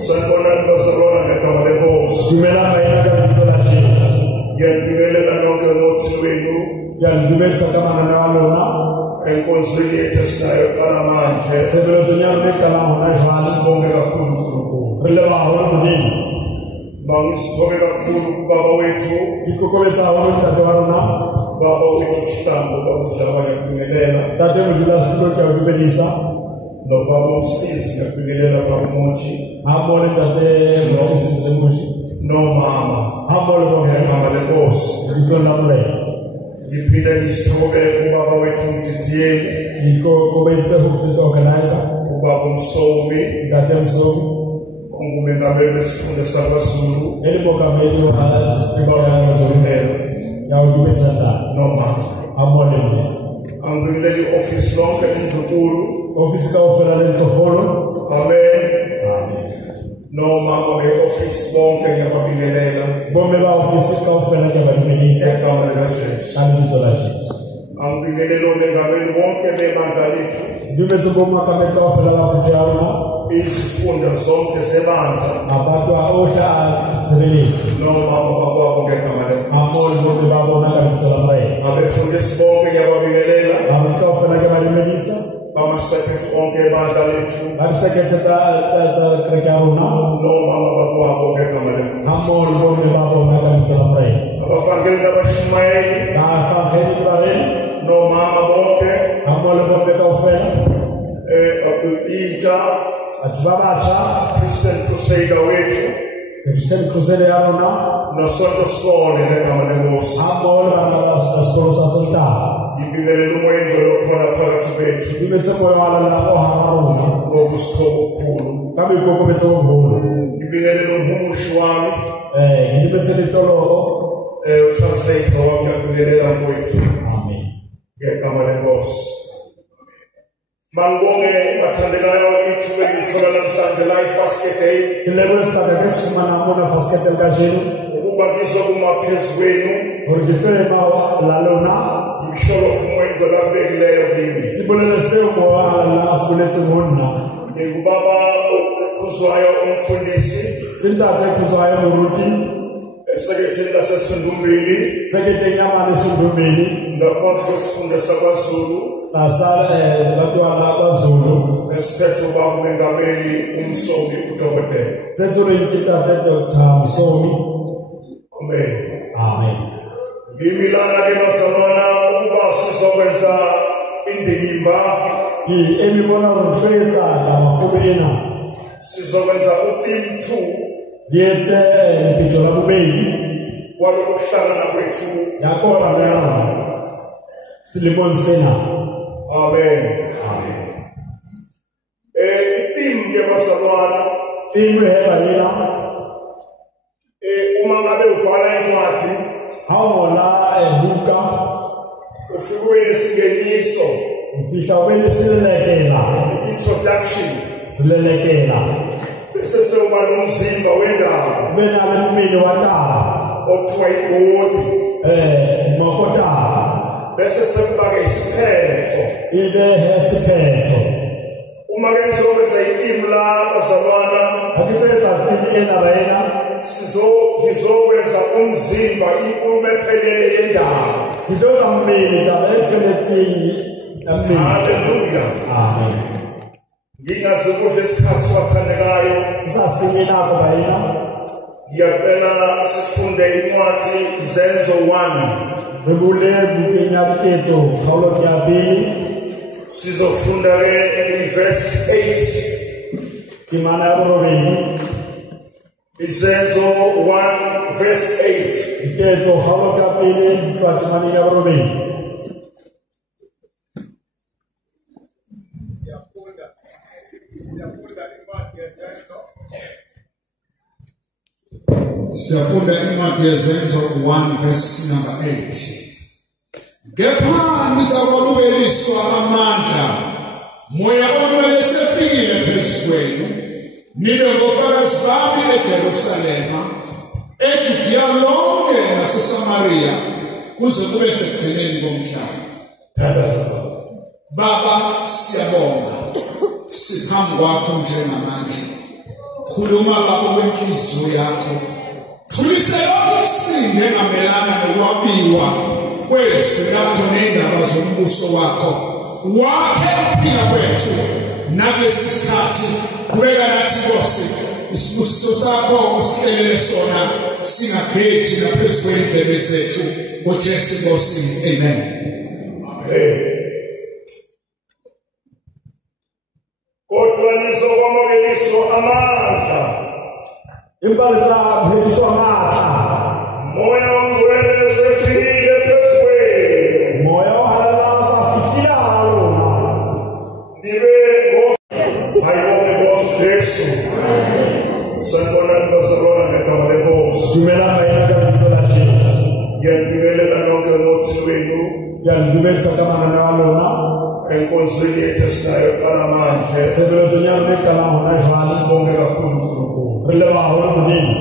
Sanibona bazalwana ngegama lenkosi. Dumela maina ka lebitso la Jesu. Ngiyabingelela lonke ngothi wenu. Ngiyalidumedisa ka manane wa lona. Enkonzweni yethu esinayo qala manje. Sebeletsong ya rona e qalang hona jwale. Sibonge kakhulu uNkulunkulu. Re leba haholo Modimo. Sibonge kakhulu kubaba wethu. Ikokobetsa haholo ntate wa rona. Baba wethu Sihlambo babudlala ngiyabingelela. Tate modulasetulo ke a o dumedisa. Baba uSisi ngiyabingelela bamuthi. Hammoho le ntate Mosisi le Moshi. Mama. Hammoho le ngegama lenkosi. lebitsong la Morena. Ngiphinde ngisithobele kubaba wethu uMtitiyeli. Ikokobetse ho feta organizer. Ubaba uMsomi. Ntate Msomi. Ungumengameli wesifunda saKwaZulu. Elimongameli wa district ya KwaZulu. Ya o dumedisa ntate. Mama. Hammoho le Morena. Angibingelela i-office lonke eNdlunkulu. Office kaofela le Ntlokgolo. Amen. Mama be-office bonke ngiyababingelela. Bomme ba office kaofela ke ba dumedisa. Ngegama likaJesu. Ka lebitso la Jesu. Angibingelela onengameli bonke bebandla lethu. Dumetse bommakameli kaofela ba botho ya rona. Izifunda zonke zebandla. Abantu ohle a tshebeletso. Mama bakwabo ngegama lenkosi. Hammoho le bomme ba bona ka lebitso la Morena. Abefundisi bonke ngiyababingelela. Abuti kaofela ke ba dumedisa. Bamasekretari onke ebandla lethu. Ba disekrethe tsa kereke ya rona. Mama bakwabo ngegama lenkosi. Hammoho le bomme ba bona ka lebitso la Morena. Abafangeli nabashumayeli. Bafakgedi le baredi. Mama bonke. Hammoho le bomme kaofela. Intsha. Batho ba batjha. Christian Crusader wethu. Christian Crusader ya rona. Nosonto Sikole ngegama lenkosi. Hammoho le bana ba sekolo sa Sontaha. Ngibingelela umoya engcwele okhona phakathi kwethu. Dumetse moya wa lona o hara rona. Ngokusithoba okukhulu. Ka boikokobetso bo boholo. Ngibingelela umhumushi wami. Ngidumetse letoloko. Translator wami ngiyabingelela mfowethu. Amen. Ngegama lenkosi. Mangibonge bathandekayo ithuba engithola namhlanje la i-Fasket Day. Ilebo esigaba esifumana mona Fasket Day kajeno. Ukuba ngizokuma phezu kwenu. Hore ke tlo ema la lona. Ngisholo umoya engcwele abekileyo kimi. Ke bolele seo moya la a se boletseng ho nna. Ngingubaba okhuzwayo umfundisi. Ntate Khuzwayo moruti. Eseketheni laseSundumbili. Seketheng ya mane Sundumbili. Ngaphansi kwesifunda saKwaZulu. Tlasa batwana ba KwaZulu. Esiphethe ubaba umengameli uMsomi uDokotela. Setshoreng ke Ntate Dr. Msomi. Amen. Amen. Ngimilana-ke bazalwana ukuba sizokwenza indikimba. Ke emibona hore tlo etsa mafobe ena. Sizokwenza utheme 2. Dietse lepetjo la bobedi. Walokuhlangana kwethu Ya kopano ya rona. Selemong sena. Amen. Itheme ke bazalwana. Theme heba ena. Uma ngabe ubhala incwadi. Ha o ngola buka. Ufike nesingeniso. Ufihla o be le selelekela. Introduction. Selelekela. Bese sewuba nomzimba wendaba. Ube na le mmele wa taba. Okuthiwa ibhodi. Makotaba. Bese sekubake isiphetho. Ibe hesiphetho. Uma ke ngizokwenza itheme la bazalwana. Akifetsa theme ena ba ena. Ngizokwenza umzimba inkulumo ephelele yendaba. Ngizokwenza mmele taba efeletseng ya mmele. Haleluya. Amen. Ngingaze kudle isikhathi bathandekayo. Isasinye nako ba ena. Ngiyacela sifunde incwadi Izenzo 1. Rebule bukeng ya diketso kgaolo ya pele. Sizofunda verse 8. Temana ya borobedi. Izenzo 1 verse 8. Diketso kgaolo ya pele tloha temaneng ya borobedi. Siyafunda incwadi yezenzo 1 verse number 8. Kepha nizakwalukeliswa amandla moya ongcwele sefikile phezu kwenu, nibe ngofakazi bami eJerusalema, eJudiya lonke naseSamariya, kuze kube sekugcineni komhlaba. Baba siyabonga siphambi kwakho njengamanje. khuluma ngokwenhliziyo yakho. Thulise lokho kusinde ngamelana nokwabiwa kwezwi lakho nendaba zombuso wakho. Wakhe ukuphila kwethu nakulesi sikhathi. Qhubeka nathi Nkosi, isibusiso sakho usihlelele sona singagethi naphezu kwendlebe zethu. UJesu Nkosi, amen. Kodwa nizokwamukeliswa amandla. Impahla phezu amandla. Moya ongcwele sefikile phezu kwenu. Moya ohalala safikile alona. Nibe ngayibonge Nkosi Jesu. Sanibona bazalwana ngegama lenkosi. Dumela bayina kabitso la Jesu. Ngiyabingelela nonke umuthi wenu. Ngiyalidumela kama na walona. Enkonzweni yethu esinayo qala manje. Sebelo dunyana bekala hona jwana. Sibonge kakhulu uNkulunkulu. Releva hona mudini.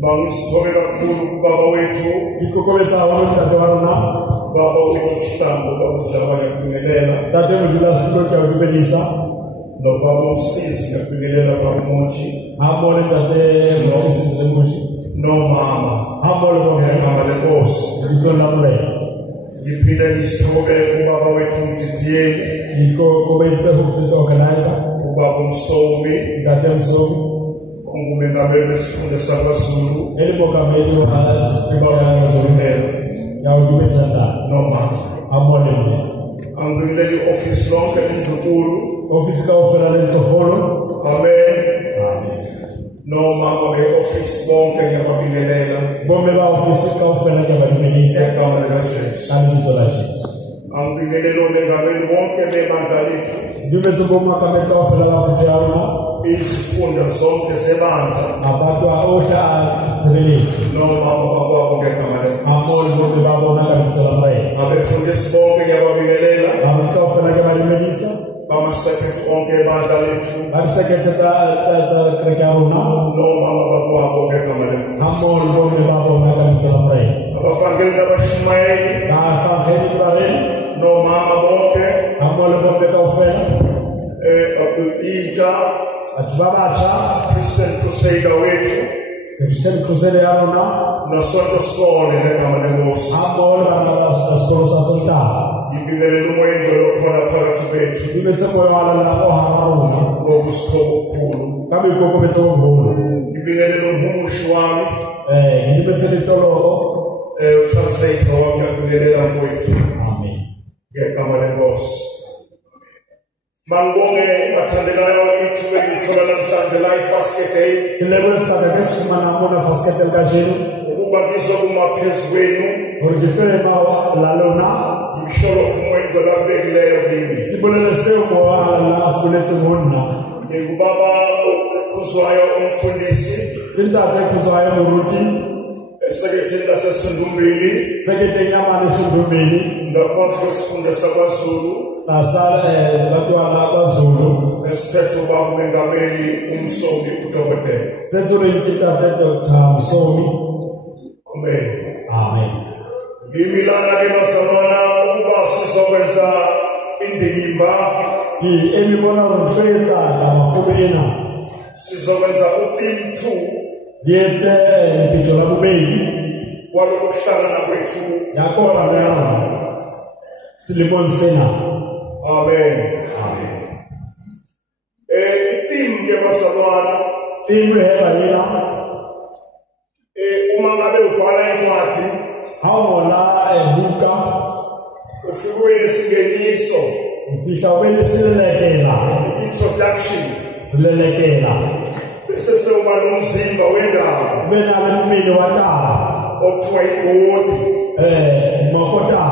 Bangisibonge kakhulu kubaba wethu. Ikokobetsa hona mtate walona. Baba wethu Sihlambo babudlaba ngiyabingelela. Tate mudila studio kya udubelisa. Nobaba uMsizi ngiyabingelela bamuthi. Hamole tate mutisi mzemushi. Nomama. Hamole ngegama lenkosi. Ngizwe namle. Ngiphinde ngisithobele kubaba wethu uDidiyeli. Ikokobetsa ufito organizer. Ubaba uMsomi. Tate Msomi. Ungumengameli wesifunda sakwaZulu. Elimongameli wa district ya Zorimelo. Ya udubelisa tate. Nomama. Hamole mle. Angibingelela i-office lonke eNdlunkulu. Office ka ofela lenhlofolo. Amen. Nomama be-office bonke ngiyababingelela. Bombe ba office ka ofela ke balimelisa. Ngegama likaJesu. Kabitso la Jesu. Angibingelela omengameli bonke bebandla lethu. Dumetse bomma ka ka ofela ba kuthayana. Izifunda zonke zebandla. Abantu ahla sebelezi. Nomama bakwabo ngegama lenkosi. Amol bombe ba bona kabitso la Mrey. Abefundisi bonke ngiyababingelela. Abantu ka ofela ke balimelisa. Bamasekretari onke ebandla lethu. Arisekete ta krekaruna. Nomama bakwabo ngegama lenkosi. Amol bombe ba bona kabitso la Mrey. Abafangeli nabashumayeli. Bafaheli bareli. Nomama bonke. Amol bombe ka ofela. Intsha. Atubabacha. Christian Crusader wethu. Christian Crusader yarona. Nosonto Skole ngegama lenkosi. Amol bana la skolo sa solta. Ngibingelela umoya engcwele okhona phakathi kwethu. Dumetse moya wa la ohararuna. Ngokusithoba okukhulu. Kabe ikokobetsa ngoholo. Ngibingelela umhumushi wami. Ngidumetse litoloko. Translator wami ngiyabingelela mfowethu. Amen. Ngegama lenkosi. Mangibonge bathandekayo ithuba engithola namhlanje la iFasket Day. Ilebesa ngekufumana mona fasket elkajelo. Ukuba ngizokuma phezu kwenu. Orikele ma lalona. Ngisholo umoya engcwele abekileyo kimi. Kibolele seo moya la asibuletse monna. Ngubaba ukhuzwayo umfundisi. Intate kuzwayo muruti. Eseketheni laseSundumbili. Sekete nyama leSundumbili. Ngaphansi kwesifunda sakwaZulu. Batwala kwaZulu. Esiphethe ubaba umengameli uMsomi uDokotela. Senzure intate Dr. Msomi. Amen. Amen. Ngimilana ke bazalwana ukuba sizokwenza indikimba. Emibona rotleta amahobena. Sizokwenza utheme 2. Lietse lepitso la bobedi. Kwalokuhlangana kwethu yakona na silemon sena. Amen. Itheme ke bazalwana. Theme heba yena. Uma ngabe ubhala incwadi. Hawona ebuka. Ufike lesingeniso. Ufihla wele silelekela. Introduction. Silelekela. Bese sewuba nomzimba wendaba. Bena lemini watala. Okuthiwa ibhodi. Makota.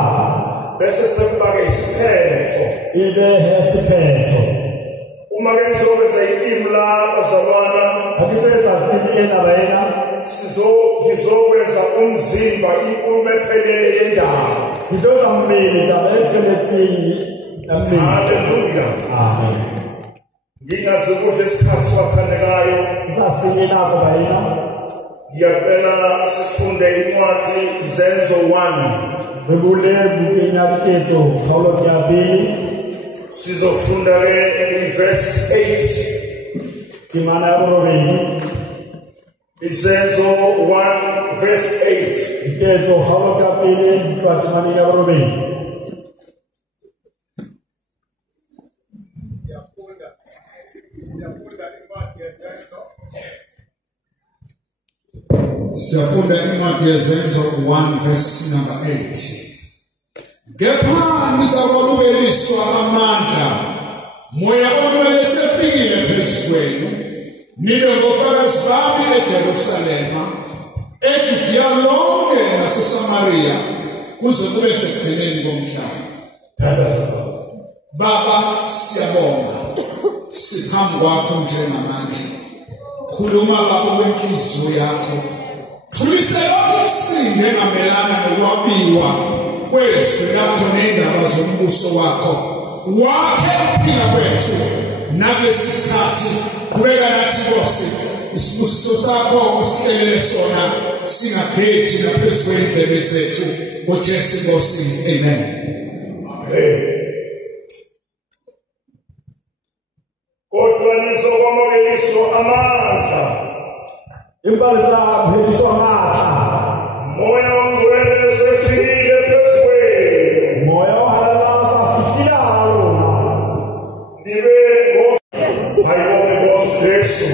Bese sekubake isiphetho. Ibe hesiphetho. Uma ke ngizokwenza itheme la bazalwana. Akifetsa theme ena bayena. Ngizokwenza umzimba inkulumo ephelele yendaba. Ngidonsa mmeli ndaba efeletsini namini. Hallelujah. Amen. Ngingaze kudle isikhathi bathandekayo. Isasini nako bayena. Ngiyacela sifunde incwadi Izenzo 1. Bebule buke nyabiketo khawlo kya pili. Sizofunda ke verse 8. Timana ya borobedi. Isenzo 1 verse 8. Iketo haloka pili kwa timani ya borobedi. Siyafunda incwadi yezenzo 1 verse number 8. Kepha nizakwalukeliswa amandla moya omele sefikile phezu kwenu nibe ngofakazi bami eJerusalema, eJudiya lonke naseSamariya kuze kube sekugcineni komhlaba. Baba, siyabonga siphambi kwakho njengamanje. Khuluma Baba kwenhliziyo yakho. Thulise lonke isinde ngamelana nokwabiwa kwezwi lakho nendaba zombuso wakho. Wakhe ukuphila kwethu nalesi sikhathi. Qhubeka nathi Nkosi, isibusiso sakho usihlelele sona singaphethi naphezu kwendlebe zethu. ngoJesu Nkosi, amen. Kodwa nizokwamukeliswa amandla. Impahla zapheliswa amandla. Moya ongcwele sefikile phezu kwenu. Moya ohalala safikila lona. Nibe ngofakazi Nkosi Jesu.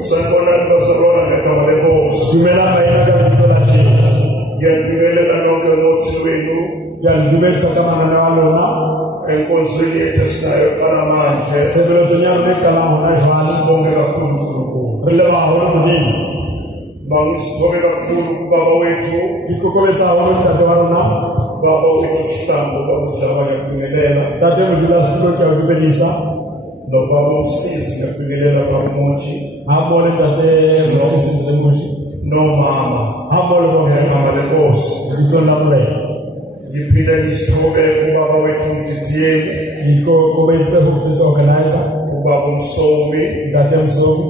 Sanibonani bazalwane ngegama lenkosi. Dumela maina kabisa la Jesu. Ngiyabingelela nonke nothi wenu. Ngiyalibetha kama na walona. Enkonzweni yethu esinayo qala manje. Sebelo tunyalo nekala hona jwala. Sibonge kakhulu uNkulunkulu. Relewa hona mudini. Sibonge kakhulu kubaba wethu. Ikokobetsa hona mtata walona. Baba wethu Sihlambo babudlala ngiyabingelela. Tate mujula studio kya utubelisa. Nobaba uMsisi ngiyabingelela baba Moji. Hamole tate Moji Moji. Nomama. Hamole ngegama lenkosi. ngizona mle. Ngiphinde ngisithobe kubaba wethu uMdidiyeli. Ikokobetsa ufito organizer. Ubaba uMsomi. Tate Msomi.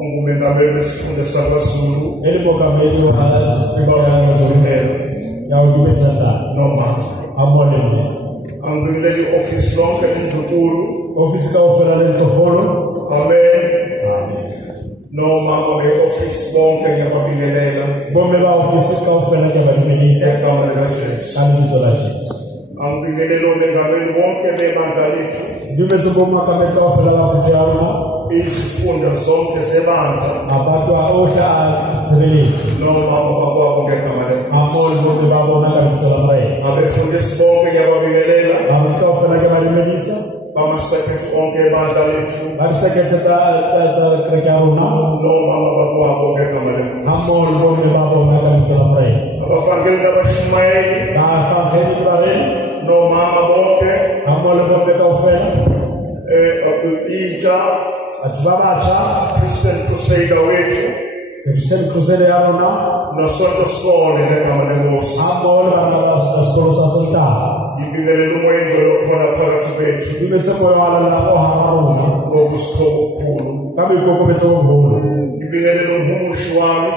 Ungumengameli wesifunda sakwaZulu. Elimongameli wa district ya Zorimelo. Ya utubelisa tate. Nomama. Hamole mle. Angibingelela i-office lonke eNdlunkulu. Office ka ufela lenhlofolo. Amen. Nomama be-office bonke ngiyababingelela. Bombe ba office ka ufela ke balibelisa. Ngegama likaJesu. Kalibizo la Jesu. Angibingelela onengameli bonke bebandla lethu. Ndibethe bomakameli ka ufela ba kuthiana. Izifunda zonke zebandla. Abantu ohla sebelethi. Nomama bakwabo ngegama lenkosi. Amol bombe babona kalibizo la Maria. Abefundisi bonke ngiyababingelela. Abantu ka ufela ke balibelisa. Bamasekretari onke ebandla lethu. Barisekretata krekaruna. Nomama bakwabo ngegama lenkosi. Amol bombe babona kalibizo la Maria. Abafangeli nabashumayeli. Bafangeli bareli. Nomama bonke. Amol bombe ka ufela. Intsha. Atubabacha. Christian Crusader wethu. Christian Crusader yarona. Nosonto Skole ngegama lenkosi. Amol bana sponsor sonta. Ngibingelela umoya engcwele okhona phakathi kwethu. Ndibethe moya walala ohamaruna. Ngokusithoba okukhulu. Kabe ikokobethe omkhulu. Ngibingelela umhumushi wami.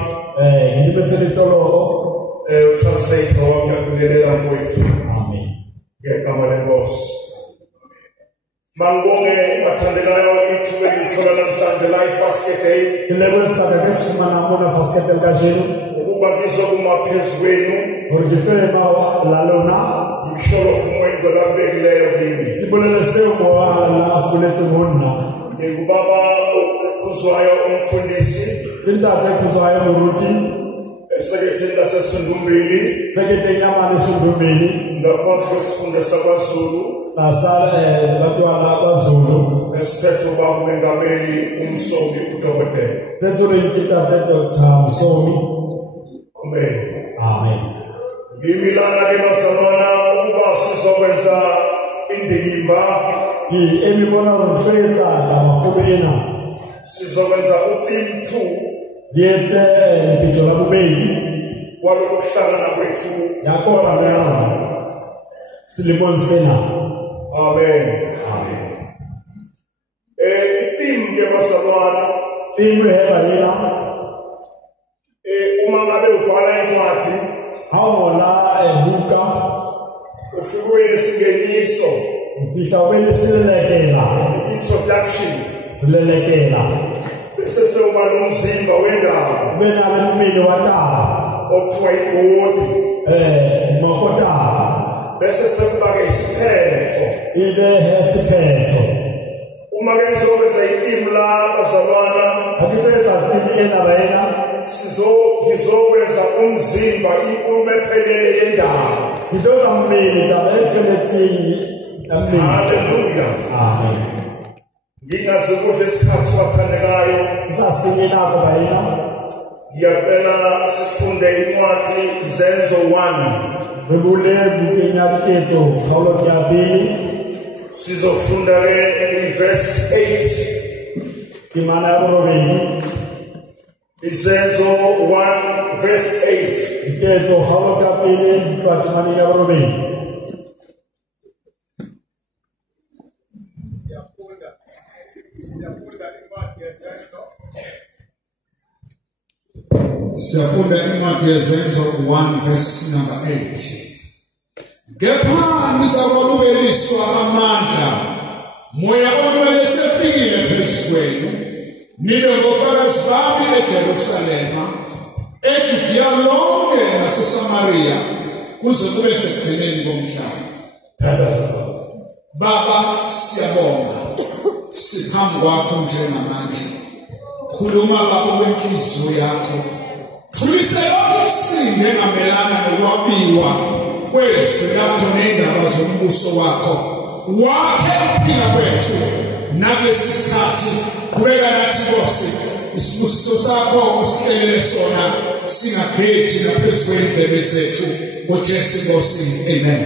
Ngibethe litoloko. Translator wami ngiyabingelela mfowethu. Amen. Ngegama lenkosi. Mangibonge bathandekayo ithuba elithola namhlanje la iFasket Day. Ilebo esigaba kesifumana mona fasket elkajelo. Ukuba ngizokuma phezu kwenu. Origitele ma lalona. Ngimsholo umoya engcwele abekileyo kimi. Kibolele seo moya la asibuletse mona. Ngubaba ukhuzwayo umfundisi. Intate kuzwayo muruti. Eseketheni laseSundumbili. Sekete nyamani Sundumbili. Ngaphansi kwesifunda sakwaZulu. Asala batwana kwaZulu. Esiphethe ubaba umengameli uMsomi uDokotela. Sethule intate Dr. Msomi. Amen. Amen. Ngimilana ke bazalwana ukuba sizokwenza indikimba. Emibona rotletsa amafobena. Sizokwenza utheme 2. Lietse lipitso la bobedi. Walokuhlangana kwethu Yakoba lana. Silimon sena. Amen. Itheme ke bazalwana. Theme heba yena. Uma ngabe ubhala incwadi. Hawona buka. Ufike nesingeniso. Ufihla ubele silelekela. Introduction. silelekela bese sewuba nomzimba wendaba benale umini wataba okuthiwa ibhodi makotaba bese sekuba-ke isiphetho ibe hesiphetho uma ke ngizokwenza itimu la bazalwana akifeza timu enabayena ngizokwenza umzimba inkulumo ephelele yendaba ngizoza mmini ndaba efelethini amini haleluya amen ngingaze kudle isikhathi wathandekayo isasinye nako bayina ngiyacela sifunde incwadi Zenzo 1 bebule bukenyabiketo khawlo kyabili sizofunda ke verse 8 timana yaborobedi Zenzo 1 verse 8 iketo khawlo kyabili kwa timana yaborobedi Siyafunda incwadi yezenzo 1 verse number 8. Kepha nizakwalukeliswa amandla moya omele sefikile phezu kwenu nibe ngofakazi bami eJerusalema eJudiya lonke naseSamariya kuze kube sekugcineni komhlaba. Baba siyabonga siphambi kwakho njengamanje khuluma baba kwenhliziyo yakho thulise lonke isinde ngamelana nokwabiwa kwezwi lakho nendaba zombuso wakho wakhe ukuphila kwethu nakulesi sikhathi qhubeka nathi Nkosi isibusiso sakho usihlelele sona singagethi naphezu kwendlebe zethu ngoJesu Nkosi amen.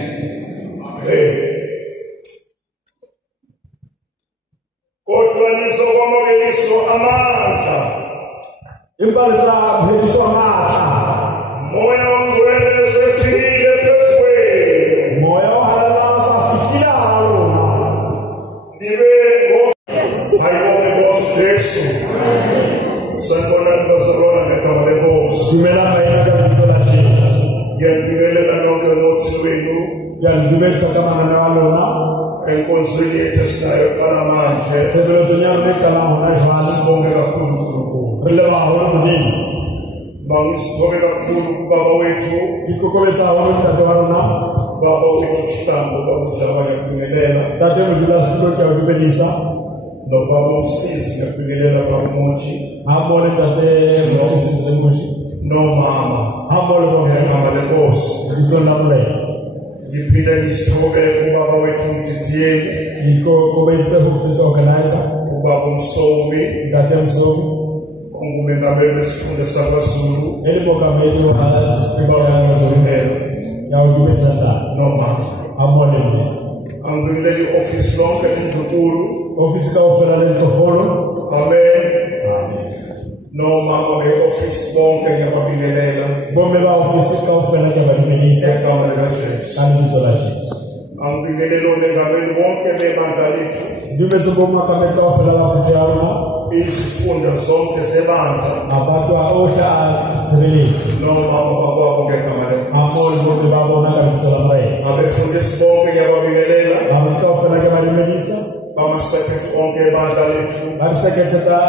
Kodwa nizokwamukeliswa amandla impahla phezu amatha moya ongcwele sefikile phezu kwenu moya ohalala safikile alona nibe ngofayibone Nkosi Jesu sanibona bazalwana ngegama lenkosi dumela bayina kabizo la Jesu ngiyabingelela nonke nothi wenu yalibetsa kama na alona enkonzweni yethu esinayo qala manje sebelo tonyama bekala hona jwana sibonge kakhulu uNkulunkulu rele ba hona mudini bangisibonge kakhulu kubaba wethu ikokobetsa hona mtata warona baba wethu Sihlambo babuzama ngiyabingelela tate mudila studio kya udubelisa nobaba uMsizi ngiyabingelela baba Moji amole tate mutisi zemushi nomama amole bonke ngegama lenkosi ngizona mle ngiphinde ngisithobele kubaba wethu uMdidiyeli ikokobetsa ukufita organizer ubaba uMsomi tate msomi ungumengameli wesifunda sakwaZulu elimongameli wa district ya Zorimelo ya udubelisa tate nomama amole mle angibingelela i-ofisi lonke eNdlunkulu ofisi ka ufela lenhlofolo amen nomama be-ofisi bonke ngiyababingelela bombe ba ofisi ka ufela ke balibelisa ngegama likaJesu kalibizo la Jesu angibingelela onengameli bonke bebandla lethu ndibetsa boma ka meka ufela ba kuthiana izifunda zonke zebandla abantu ahla sebelethi nomama bakwabo ngegama lenkosi amol bombe ba bona kalibizo la Mrey abefundisi bonke ngiyababingelela abantu ka ufela ke balibelisa bamasekretari onke ebandla lethu arisekete ta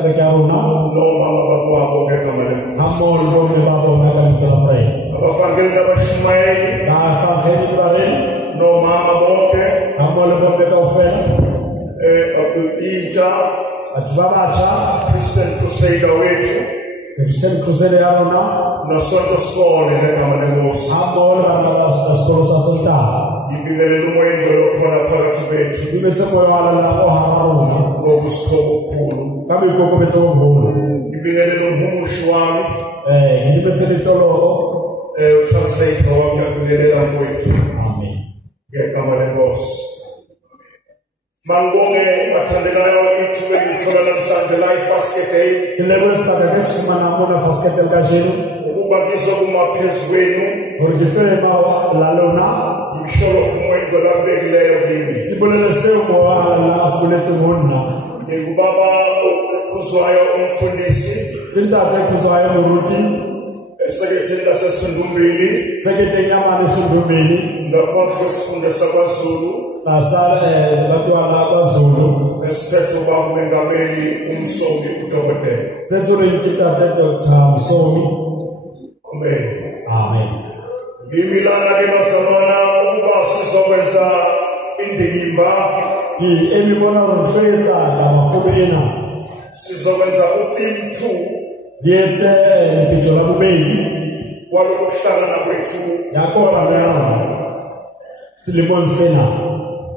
krekaruna nomama bakwabo ngegama lenkosi amol bombe ba bona kalibizo la Mrey abafangeli nabashumayeli ba faheli bareli nomama bonke amol bombe ka ufela intsha atubabacha Christian Crusader wethu Christian Crusade yarona nosonto sikole ngegama lenkosi amol bana la skolo sasonta ngibingelela umoya engcwele okhona phakathi kwethu ndibetse moya wala la oharuna ngokusithoba okukhulu kama ikokobetse omhulu ngibingelela umhumushi wami ngidibetse litoloko utranslator wami ngiyabingelela mfowethu amen ngegama lenkosi mangibonge bathandekayo ithuba engithola namhlanje la i-Fasket Day ilekwesikhathi kesifumana mona fasikete likajenu ukuba ngizokuma phezu kwenu origitlema lalona ngimsholo umoya engcwele akubekileyo kimi ibolelese moya la asibuletse monna ngingubaba okhuzwayo umfundisi intate ekuzwayo muruti eseketheni lasesundumbili sekete nyamani sundumbili ngaphansi kwesifunda sakwaZulu asala batwana kwaZulu esiphethe ubaba umengameli umsomi udokotela. sethule imfika Dr. Msomi. Amen. Amen. Ngimilana ke basalwana ukuba sizokwenza indikimba emibona rotleta la mahobena sizokwenza utheme 2 lietse lepitso la bobedi walokuhlangana kwethu yakona na silemong sena.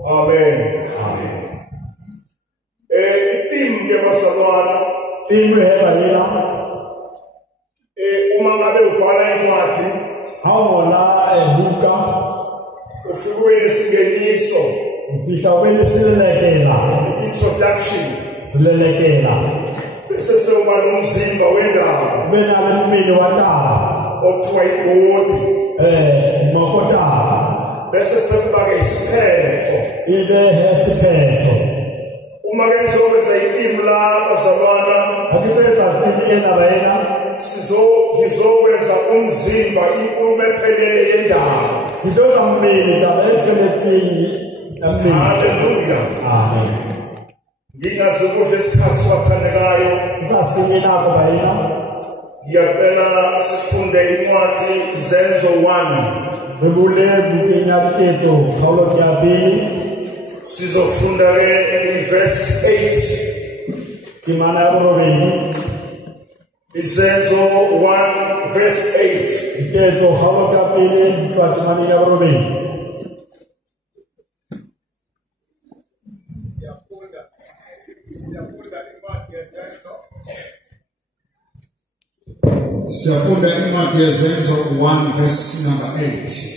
Amen. Amen. Itheme ke basalwana Theme heba yena uma ngabe ubhala incwadi hawona buka ufike isingeniso ufihla wena silelekela introduction silelekela bese sewuba nomzimba wendaba bena lemini wataba okuthiwa ibhodi makota bese sekubake isiphetho ibe hesiphetho uma ke sizokwenza itheme la bazalwana akifetsa theme ena bayena ngizokwenza umzimba inkulumo ephelele yendaba. ngizoza mmeli ndaba efeletsini namini. Haleluya. Amen. Ngingaze kudle isikhathi bathandekayo isasinginako bayena ngiyacela sifunde incwadi Izenzo 1 bebule bukenyabiketso kgaolo ke ya pele sizofunda ke verse 8 timana ya borobedi Izenzo 1 verse 8 iketso kgaolo ke ya pele tloa timaneng ya borobedi. Siyafunda incwadi yezenzo 1 verse number 8.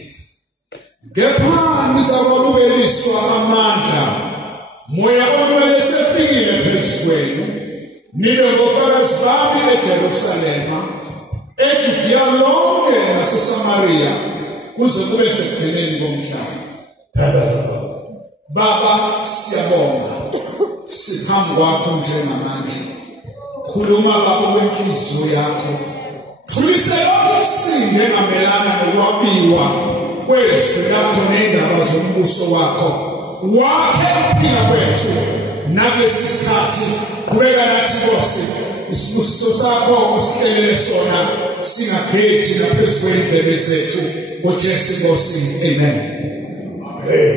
Kepha nizakwalukeliswa amandla moya omele sefikile phezu kwenu nibe ngofakazi bami eJerusalema eJudiya lonke naseSamariya kuze kube sekugcineni komhlaba. Baba siyabonga siphambi kwakho njengamanje. Khuluma baba kwenhliziyo yakho. Thulise yonke isinde engamelana nokwabiwa kwezwi lakho nendaba zombuso wakho. Wakhe ukuphila kwethu nakulesi sikhathi. Qhubeka nathi Nkosi, isibusiso sakho usihlelele sona singagethi naphezu kwendlebe zethu. UJesu Nkosi, amen. Amen.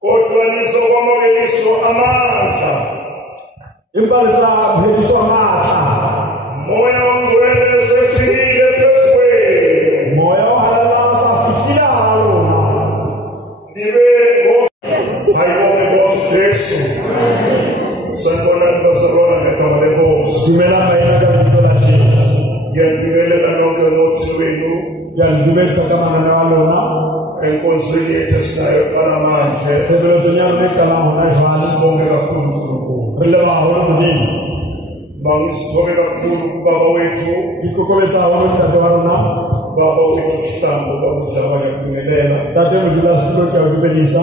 Kodwa nizokwamukeliswa amandla impahla zaphethiswa amandla moya ongcwele sefikile phezu kwenu moya ohalala safikila lona nibe ngofakazi Nkosi Jesu. Sanibonani bazalwana ngegama lenkosi. dumela bayena ka lebitso la Jesu. Ngiyabingelela nonke nothi wenu ke a le dumedisa ka manane wa lona enkonzweni yethu esinayo qala manje. tshebeletsong ya lona e qalang hona jwale. Sibonge kakhulu uNkulunkulu. re leba haholo Modimo. Sibonge kakhulu kubaba wethu, ikokobetsa haholo ntate wa rona baba wethu Sihlambo, baba uDlaba ngiyabingelela, tate modulasetulo ke a o dumedisa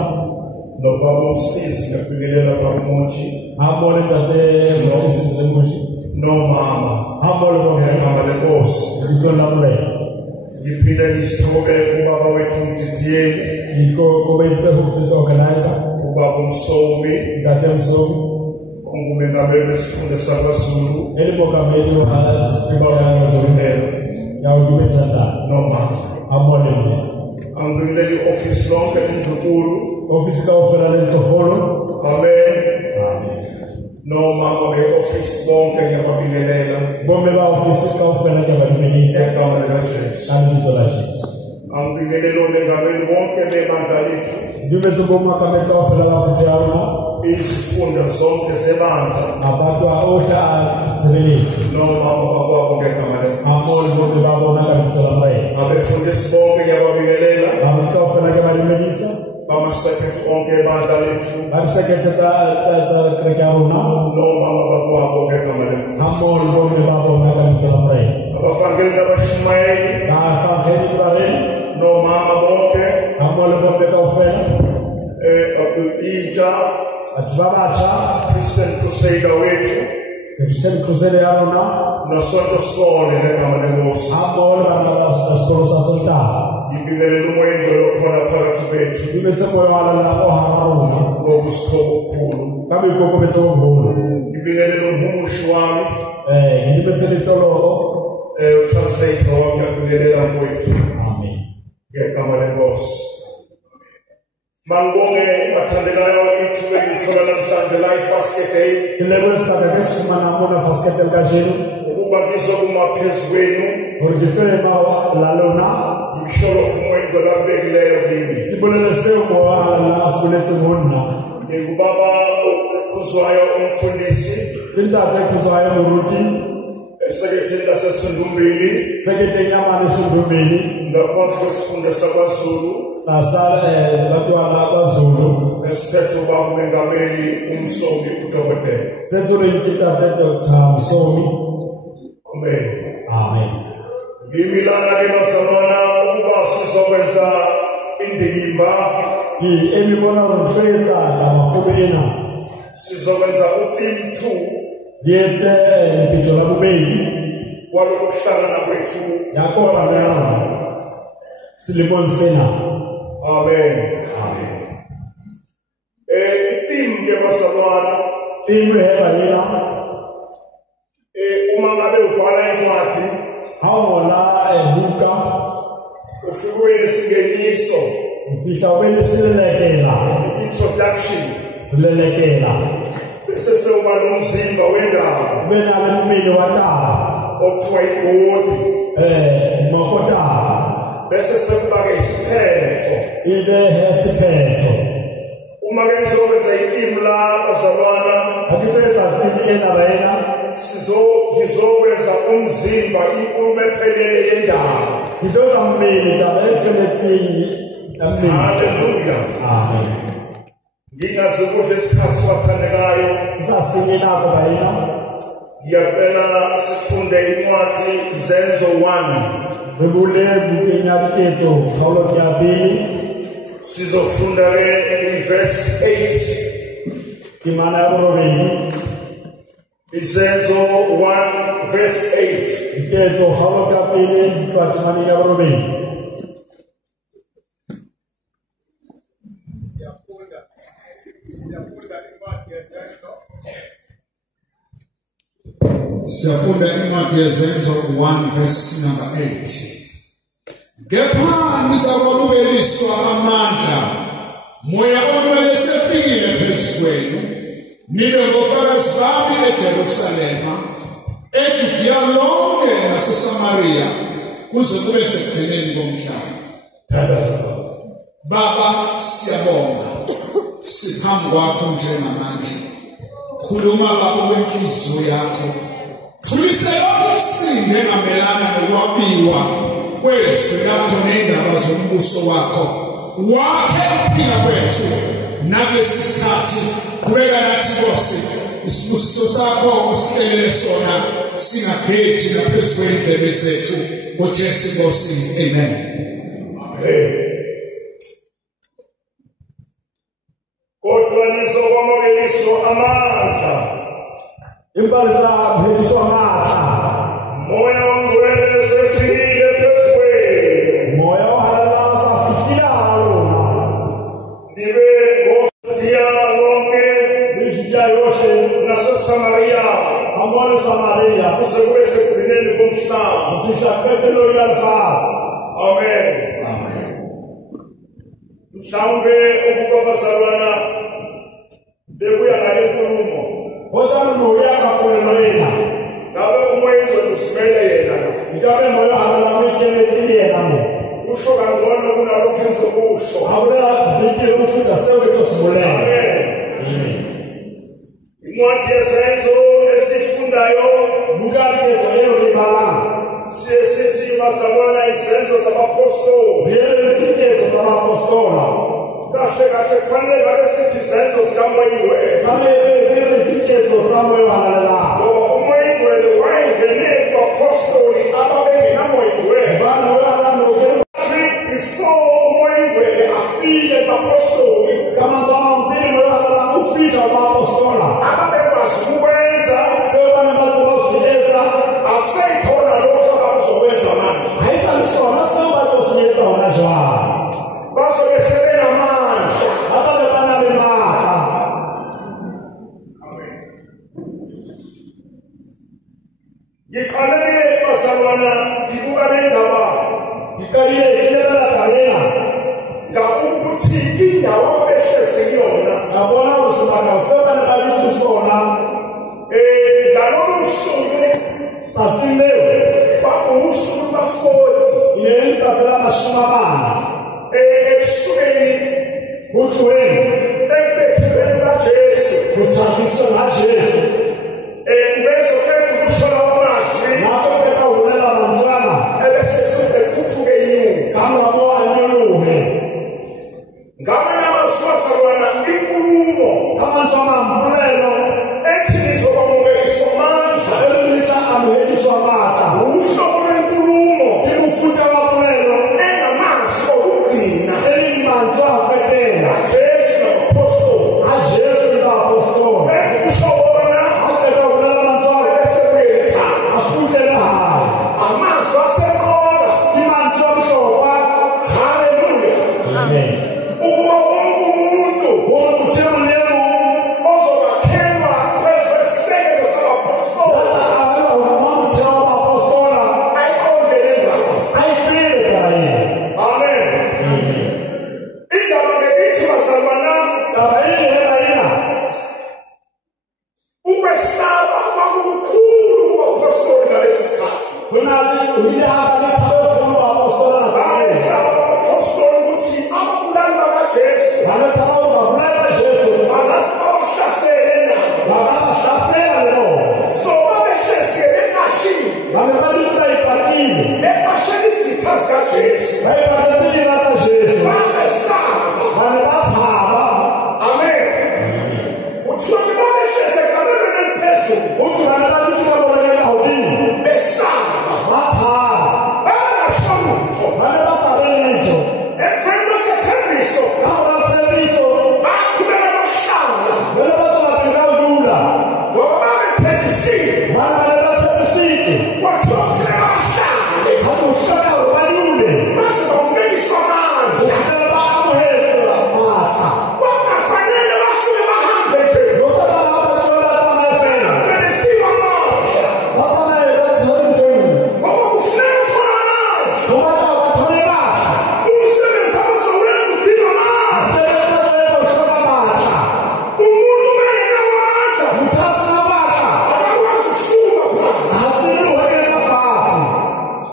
nobaba uSisi ngiyabingelela baba Moji, hammoho le ntate Mothusi Moshi nomama hammoho le bonke ngegama lenkosi. lebitsong la Molena. Ngiphinde ngisithobele kubaba wethu uDidiyeli, ikokobetse ho feta organizer ubaba uMsomi ntate Msomi ongumengameli wesifunda sakwaZulu, elimokameli wa district ya KwaZulu ya o dumedisa ntate nomama. hammoho le Molena. Angibingelela i-ofisi lonke eNdlunkulu. Ofisi kaofela le Ntlokgolo. Amen. Nomama be-ofisi bonke ngiyababingelela bomme ba ofisi kaofela ke a ba dumedisa ngegama likaJesu. ka lebitso la Jesu. Angibingelela omengameli bonke bebandla lethu, dumetse bomakameli kaofela ba phutho ya rona izifunda zonke zebandla, mapato a ohle a tshebeletso nomama bakwabo ngegama lenkosi. hammoho le bomme ba bona ka lebitso la Morena. Abefundisi bonke ngiyababingelela, baruti kaofela ke ba dumedisa bamasekretari onke ebandla lethu, ba disekete tsa kereke ya rona nomama bakwabo ngegama lenkosi. hammoho le bomme ba bona ka lebitso la Morena. Abavangeli nabashumayeli, bafakgedi le baredi nomama bonke, hammoho le bomme kaofela intsha, batho ba batjha Christian Crusader wethu, Christian Crusade ya rona nosonto sikole ngegama lenkosi. hammoho le bana ba sekolo sa Sontaga ngibingelele umoya engcwele okhona phakathi kwethu Ngibethe moya walala ohamaruna. ngokusithoba okukhulu. Kabe ikoko bethe ngokukhulu. Ngibingelele umhumushi wami Ngibethe litoloko. Translator wami ngiyakubingelela mfowethu Amen. ngegama lenkosi. Mangibonge bathandekayo ithuba engithola namhlanje la iFast Day Ilebo esigaba kesifumana mona fasketel kajenu. ukuba ngizokuma phezu kwenu Orikitole mawa lalona. ngimsholo umoya engcwele abekileyo kimi. Kibolele seo moya walala asibuletse mona. Ngingubaba okhuzwayo umfundisi Intate kuzwayo muruti. eseketheni lasesundumbili Sekete nyamani sundumeni. ngaphansi kwesifundo sakwaZulu Batwala kwaZulu. esiphethe ubaba umengameli umsomi udokotela. Sethule intate Dr. Msomi. Amen. Amen. Ngimilana-ke bazalwana ukuba sizokwenza indikimba Emibona rotwetsa mahobena. sizokwenza utheme 2 Yetse lepitso la bobedi. walokuhlangana kwethu Yakoba na Silimon sena. Amen. Itheme ke bazalwana Imwe heba yena. uma ngabe ubhala incwadi Hawona buka. ufike nesingeniso Ufihla ubele silelekela. introduction Silelekela. bese sewuba nomzimba wendaba Bena lemini watala. okuthiwa ibhodi Makota. bese sekuba-ke isiphetho. Ibe hesiphetho. Uma ke sizokwenza itheme la bazalwana Akifetsa ena bayena. ngizokwenza umzimba inkulumo ephelele yendaba. Ngidonsa mmeli ndaba efeletsini. Amen. Haleluya. Amen. Ngingaze kudle isikhathi bathandekayo Isasini nako bayena. ngiyacela sifunde incwadi Zenzo 1 Bebule bukenya biketso khawlo kya pele. sizofunda ke verse 8 Timana ya borobedi. Zenzo 1 verse 8. Biketso khawlo kya pele kwa timana ya borobedi. Siyafunda incwadi yezenzo 1 verse number 8. Kepha nizakwalukeliswa amandla moya omele sefikile phezu kwenu nibe ngofakazi bami eJerusalema eJudiya lonke naseSamariya kuze kube sekugcineni komhlaba. Baba siyabonga siphambi kwakho njengamanje. Khuluma lapho kwenhliziyo yakho. Thulisela ukusinde ngamelana nokwabiwa kwezwi lakho nendaba zombuso wakho. Wakhe ukuphila kwethu nakulesi sikhathi. Qhubeka nathi Nkosi, isibusiso sakho usihlelele sona singakhethi naphezu kwendlebe zethu. UJesu Nkosi, amen. Kodwa nizokwamukeliswa amandla Impali za phediso matha. moya ongcwele sefikile phezu kwenu Moya wahalala safikila alona. nibe ngofakazi lonke Bijija yoshe naseSamariya ambone Samaria. kuze kube sekugcineni komhlaba. Ufisha ketelo yalfats. Amen. Mhlawumbe ukuba bazalwana bekuya ngale nkulumo Hoshanu moya kapolelo yena. ngabe umoya engcwele usimele yena la. Ikabe moya halala mikele tili yena mo. Usho kangcono kunalokho engizokusho. Awula bikile ufika sewe tosibulele. Amen. Incwadi yezenzo esifundayo Bukati keto leo ribala. siye sithi bazalwana izenzo zabapostoli. Yele bikiketo kama apostola. Kahle kahle kufanele ngabe sithi izenzo zikamoya ingcwele. Kame yele bikiketo kama wahalala. Ngoba umoya ingcwele wayengene kubapostoli ababengenamoya ingcwele. Bana wala noke. Before umoya ingcwele afike kubapostoli Kama zama mpili wahalala ufisha kwa apostola. ababekwazi ukwenza Sewe bana bazo basiletsa. akuseyikhona lokho abazokwenza manje. Haisa nisona sewe bazo siletsa wana jo. Ngiqale bazalwana ngibuka le ndaba. Ngiqalile ngilebela tabena. Ngakukuthi indawo abehlezi kuyona. Ngabona usibaka usebane bakithi sona. Ngalolu suku Safileyo. kwakusuku ka-40. Yenzathela amashumi amane. Ekusukeni Kuhlweni. ekubethekeni kaJesu. Kuthangiswe ngaJesu. Ubezokwenza ukuhlola ulwazi. Lapho phela ulela bantwana. Ebese sebekhuphuke inyuka. Kangabo anyoluhe. Ngamanye amazwi bazalwana inkulumo Amazwi amambulelo. ethi nizokwamukeliswa amandla. Elilitha amuheliswa amandla. Uhlobo lwenkulumo Imufutha wabulelo. engamazwi okugcina Elimbanjwa kwetela. kaJesu nabapostoli. AJesu nabapostoli. Bese kusho bona Akhetha ukulela bantwana. bese kuyele ekhaya. Afuhlele hayi. Amazwi asemqoka. Imanzi yomshokwa. Haleluya. Amen. Ukuba wonke umuntu Wonke uthembu lelo. ozobakhelwa phezu kwesisekelo sabapostoli Lala umuntu uthembu abapostola. ayiqonde le ndaba. Ayithile kaye. Amen. Indaba ngekithi bazalwana, Taba ile yena. ukwesaba kwakukukhulu kubapostoli ngalesi sikhathi. Kunali uyihaba lithabe khona abapostola nabaye. Bayesaba abapostoli ukuthi ababulali bakaJesu Balethaba ukubulela Jesu. bangaze babahlasele nabo. Babahlasela lelo. So babehlezi benqashile, Babebalisa ipakile. beqashela izitha zikaJesu. Bayiphathele irata Jesu. Babesaba. Banebathaba. Amen. Kuthiwa ke babehlezi egameni eliphezulu Uthi banebalisa babolekela ubini. besaba. Bathaba. Bangasho lutho. Banebasabe litho. Emveni kwesethembiso Kamratheliso. baqhubeka nokuhlala Bele bazolaphinda ulula. ngoba babethenjisile. Banebathebisile. Kwathiwa kufuneka bahlale Akuhlaka ubalule. baze bamukeliswe amandla. Uhlala bamuhela amahla. Kwakungafanele basuke bahambe nje Losaka abathole bathama efela. belisiwe amandla Bathama bathole njeni. ngoba kufuneka khona amandla. Ngoba bathole bahla. Umsebenzi abazowenza udinga amandla. Sebenza leyo hloka bahla. Umuntu uma enamandla Uthasina bahla. akakwazi ukusuka phansi. Asiluheke mafasi.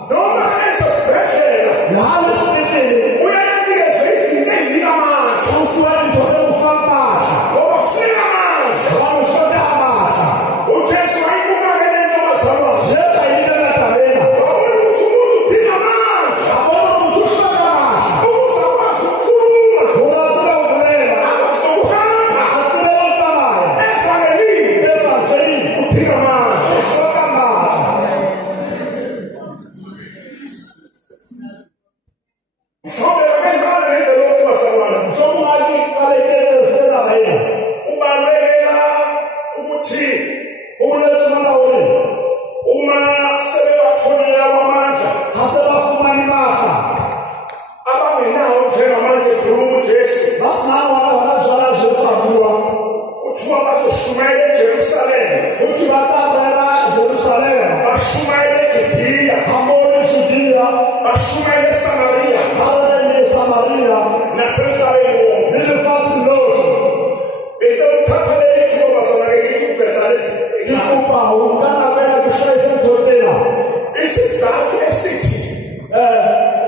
Noma esesibhedlela Lahamba esibhedlela. uyanikezwa izinto ey'nika amandla Usuka endlone ufaka bahla. ngoba kufuneka amandla. Bamuhloka bahla. uJesu wayibuka-ke le nto bazalwane. Jesu ayinikela tabena. Wabona ukuthi umuntu udinga amandla Abona umuntu uhloka bahla. ukuze akwazi ukukhuluma, Ungazile ukulela. akwazi nokuhamba. Asilela utabaya. Evangelini Evangelini. udinga amandla. Uhloka bahla. Mhlawumbe ake ngiqale ngenze lokhu bazalwane. Mhlobo ngathi kalekele sela bayena. Ubalekela ukuthi Ulethe mona uri. uma sebebatholile amandla Hasebafumana imahla. abangenawo njengamanje ekhuluma uJesu, Basinabo wala jala Jesu abuwa. kuthiwa bazoshumayela eJerusalema, Uthi batabera Jerusalem. bashumayele eJudiya, Hambole Judea. bashumayele eSamariya Barene Samaria. nasemhlabeni wonke. Nilifathi lokhu. Into uthatha leli thuba bazalwane ngithi uveza lezi. Ikupa ukana bela kushayisa njotela. Isizathu esithi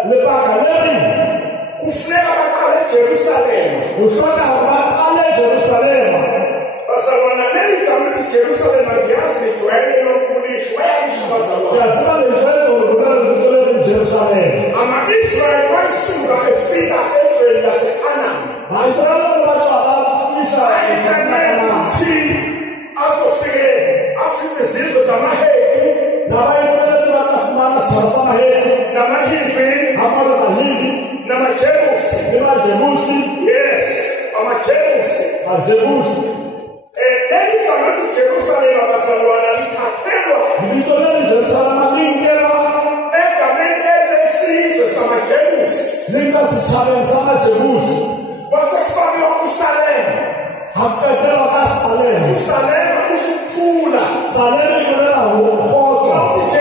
Lebaka leri. kufuneka baqale eJerusalema. Ushona baqale Jerusalem. Bazalwane leli gama lithi Jerusalema ngiyazi lijwayele lokulisho, bayalisho bazalwane. Yaziba lezo ngubela ngitole Jerusalem. Ama-Israyeli wayisuka efika ezweni lase-Kanani. Bayisrael babafisha Ayithanele ukuthi azofike afike izizwe zamaHeti nabayibona bakafumana sithaba samaheli. namaHivi Amalo mahili. namaJebusi. Imajebusi. Yes, amaJebusi. Majebusi. Leli gama lithi Jerusalema bazalwane lithathelwa Ngitolele Jerusalem linkelwa. egameni elesizwe samaJebusi. Linka sithabeni samajebusi. Kwasekufakwa uSalema. Hakuqedelwa kaSalem. uSalema usho ukuthula. Salem ikulela uhoto. Uthi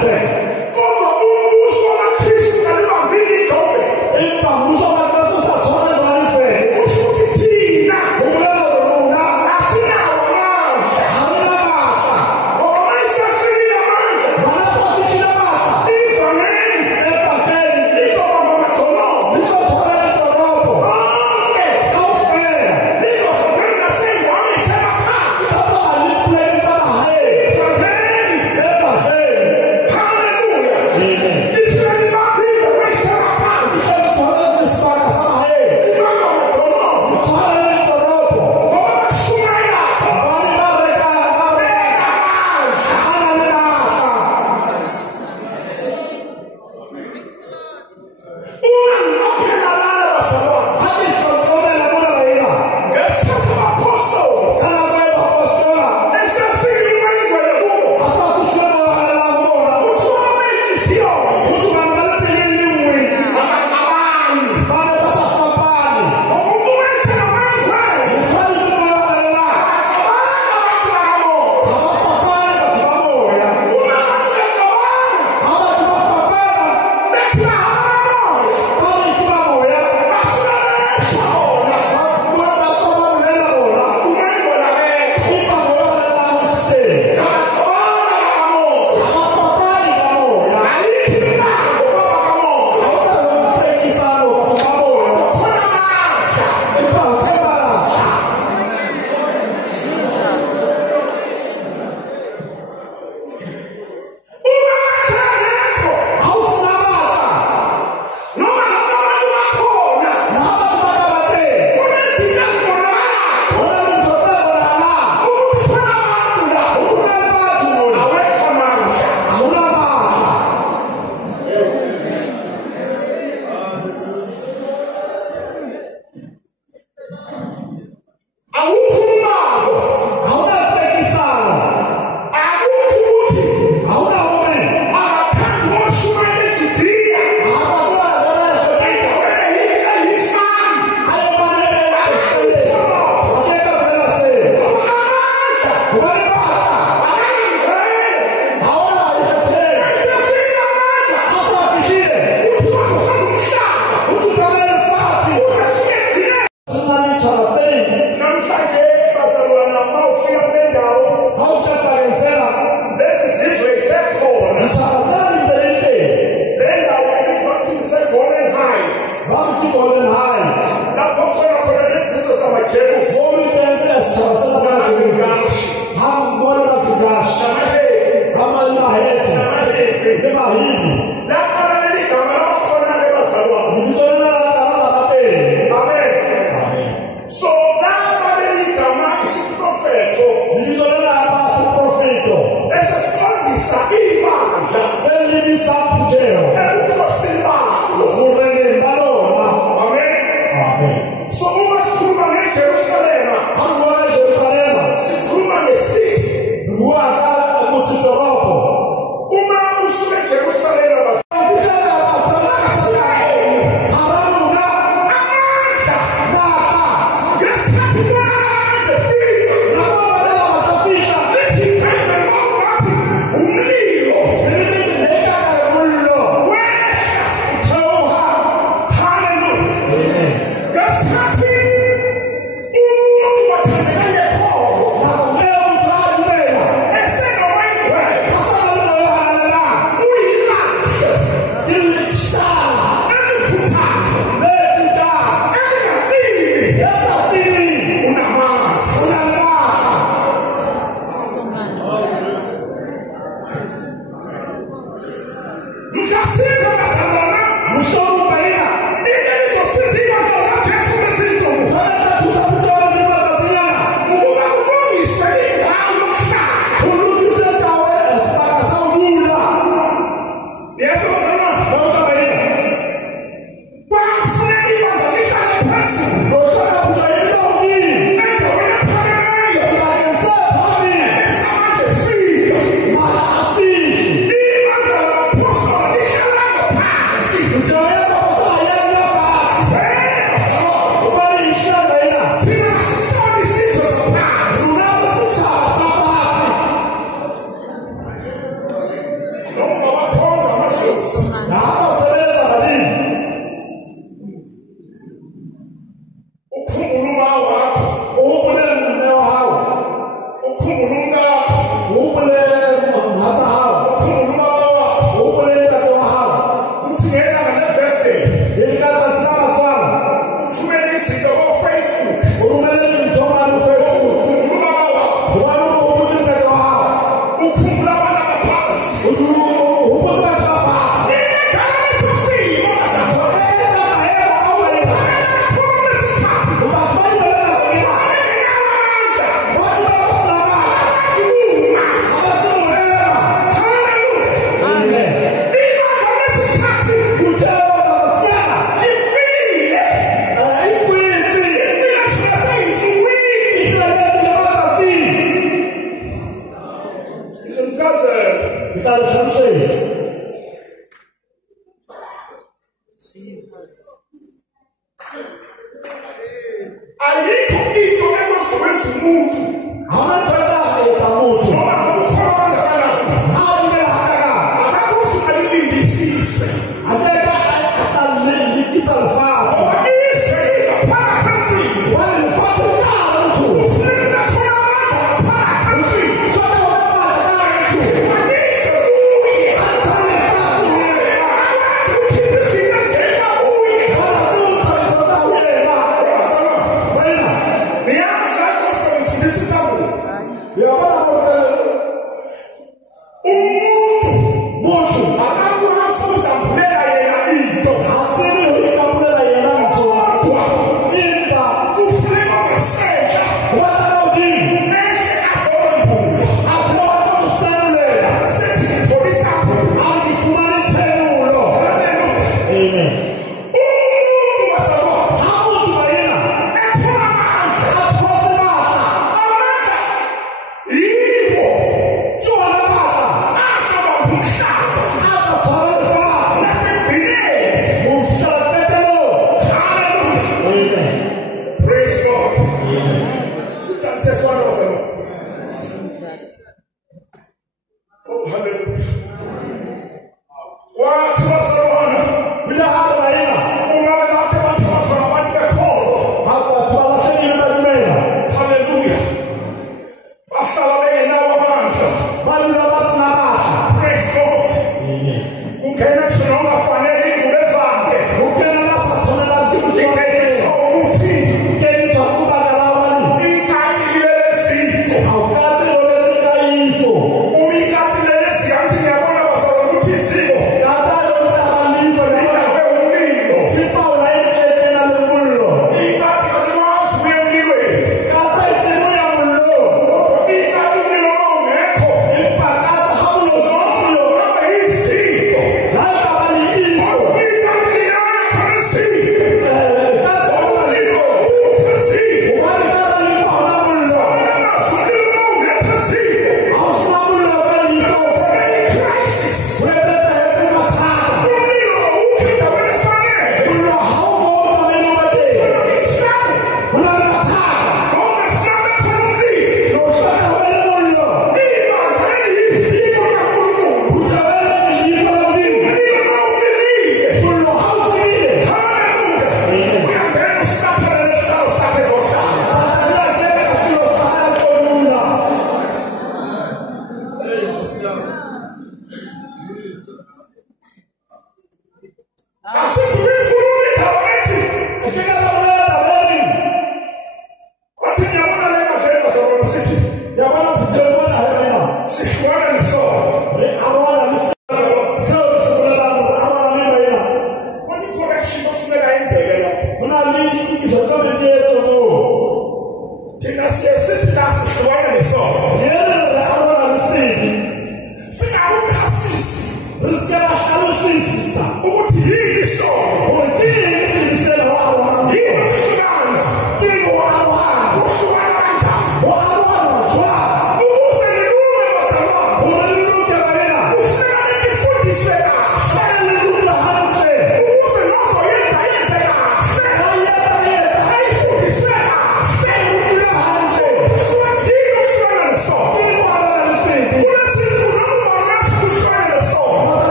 power.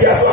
Yes,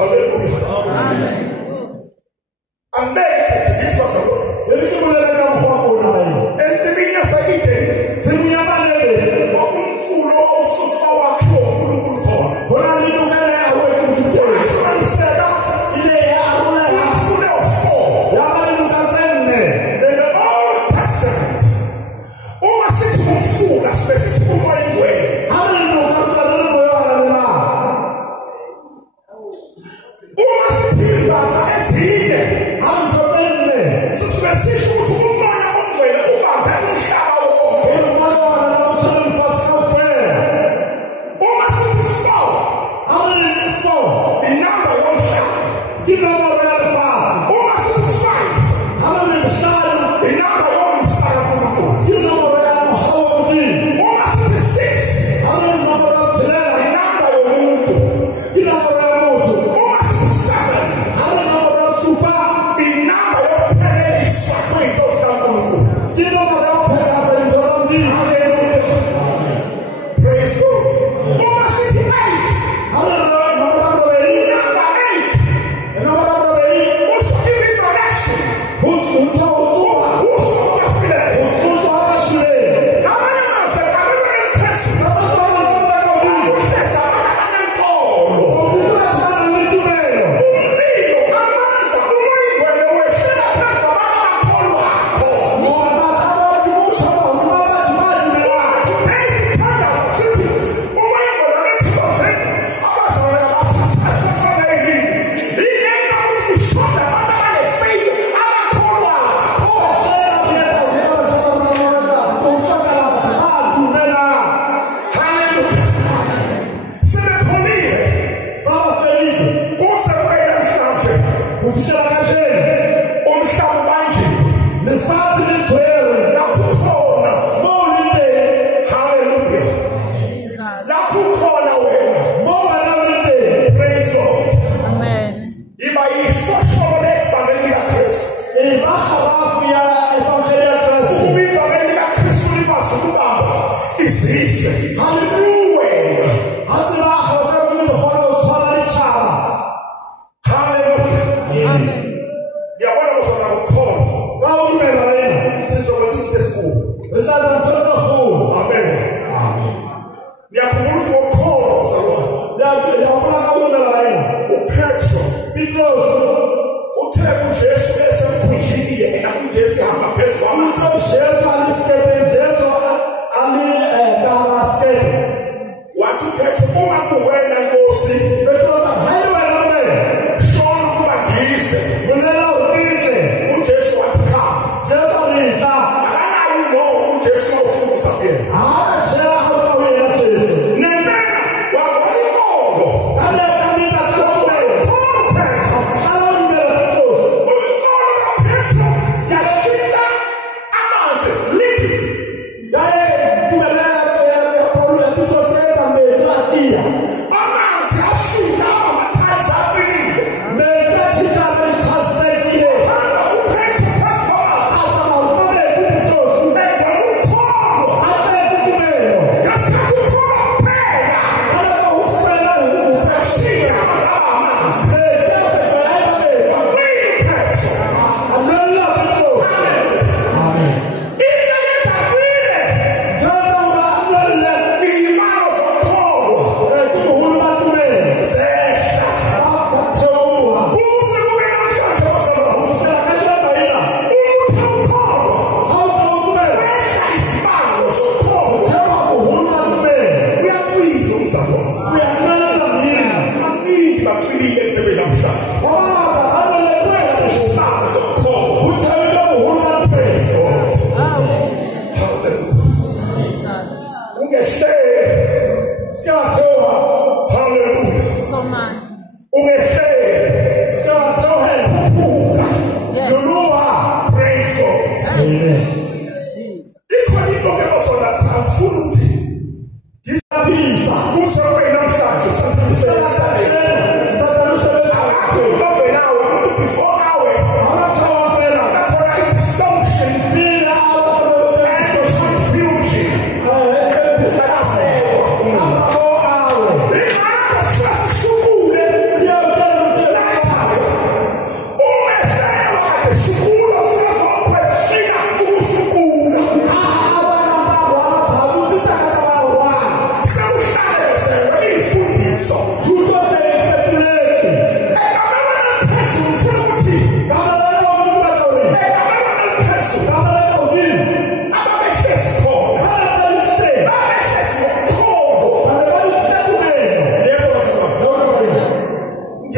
Hallelujah. Amen. And then this was a word. And Seminia Sagite, Semia Banele, Wakumfulo, Susma Wakio, Kulukulko. When I need to get away from today, I said, I'm full of four. In the Old Testament, Oma City Fool, a specific way. How do you know Oma City, that's it. I'm going to specific to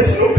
Jesu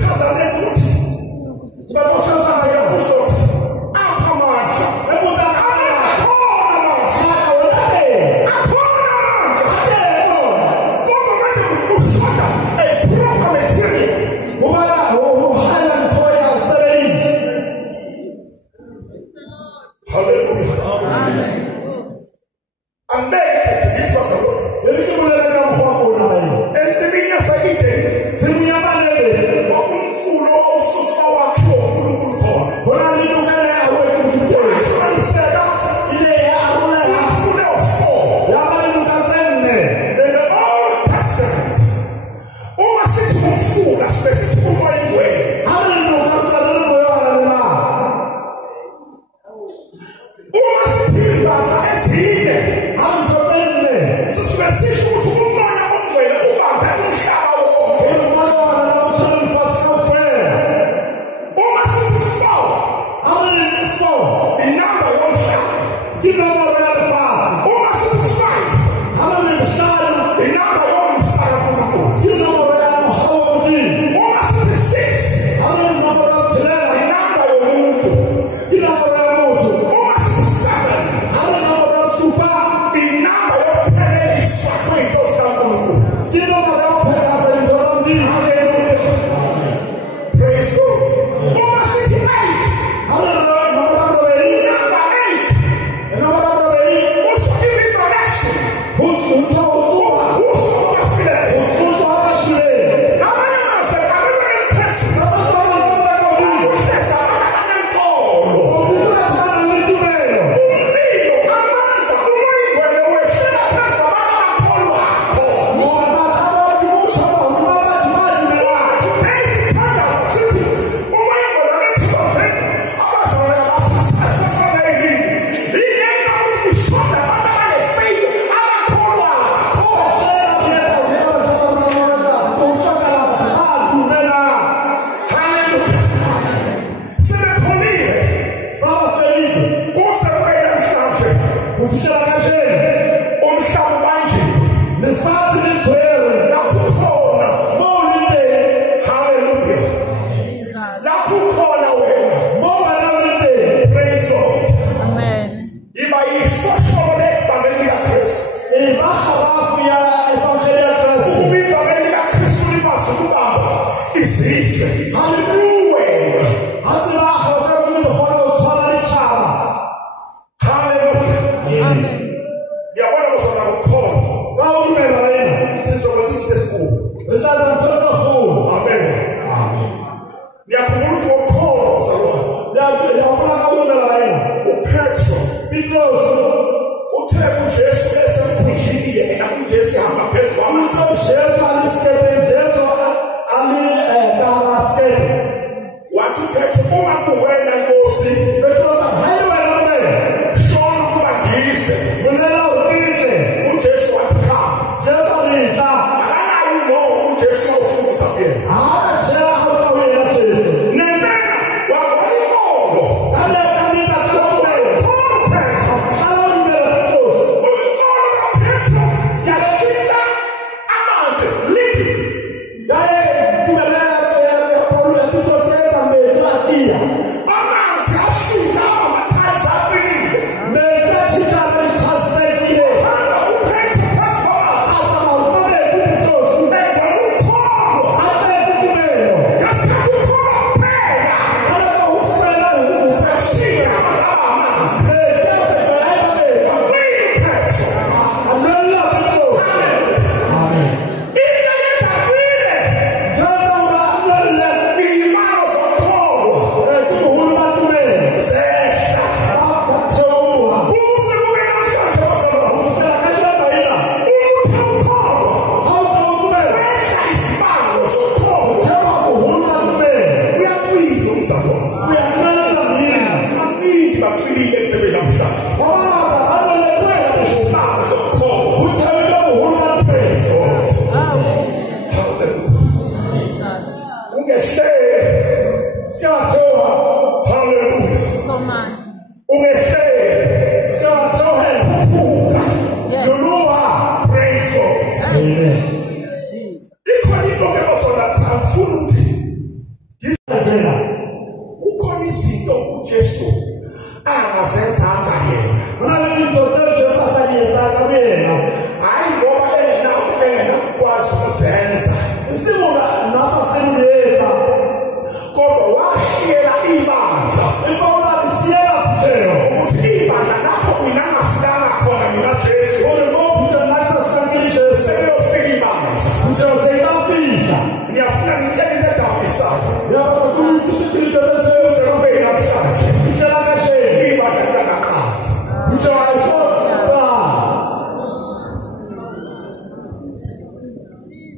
ali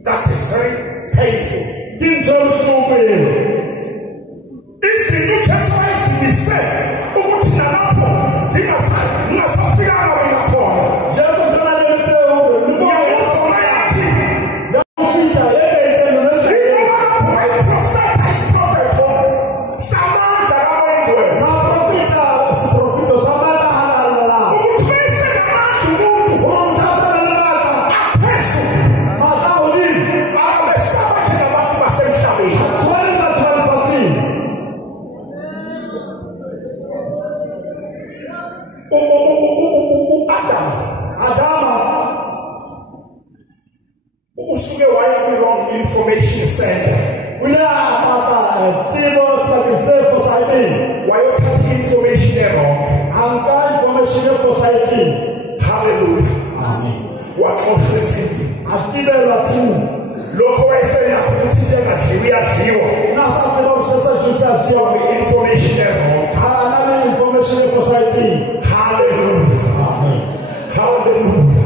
That is very painful. It's the New Testament we say, information center. We are why you cut information wrong? Information society. Hallelujah. Amen. What more local I say that we are here. Information wrong. Information society. Hallelujah. Amen. Hallelujah.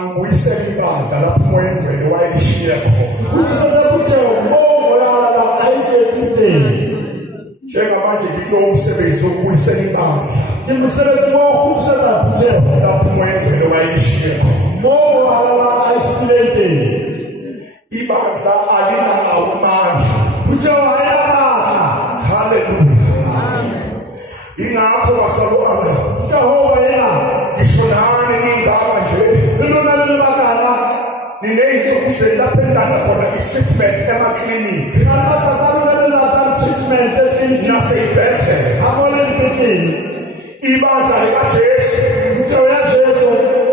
angibuyisele ibandla lapho umoyengcwele wayishiye khona. Njengamanje ngikulo umsebenzi wokubuyisela ibandla lapho umoyengcwele wayishiye khona. Ibandla alinawo amandla. Hallelujah. Ingakho basalwana ngisho nani ningaba nje niney'nsuku lapho endanda khona i-treatment emaklinikhi nasey'bhedlela. Ibandla likaJesu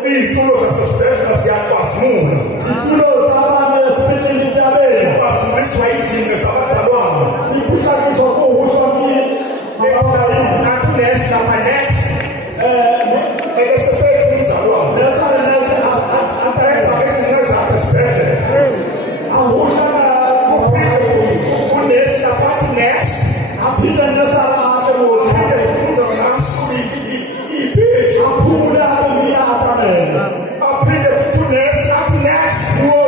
iy'tulo zasesibhedlela ziyacwazimula, zicwazimuliswa izinto zabazalwane. Nathi nesi lapha next ebese sethu umzalwane ezinto zakhe esibhedlela kunesi lapha athi next aphinde futhi umzalwane asuke ibheji aphinde futhi unesi athi next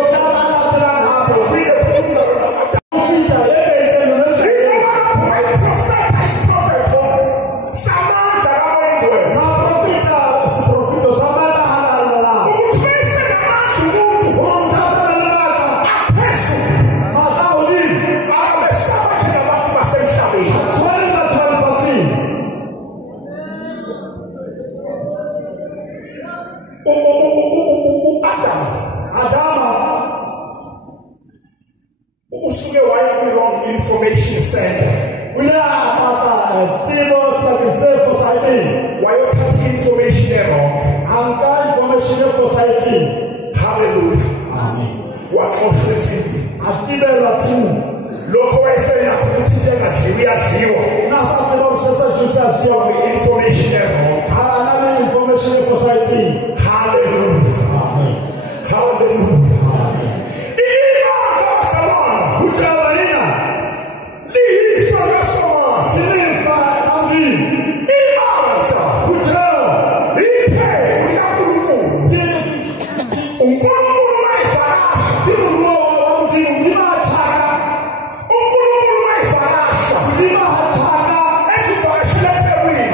aphinde futhi umzalwane usuke waya kwi-wrong information center wayothatha information e-wrong. Hallelujah. Waxoshwa ezindlini. Lokho wayesenakho ukuthi into engadliwa iyadliwa. Information e-wrong. Hallelujah. Hallelujah. Unkulunkulu mayifakasha ethi uvakashile eThekwini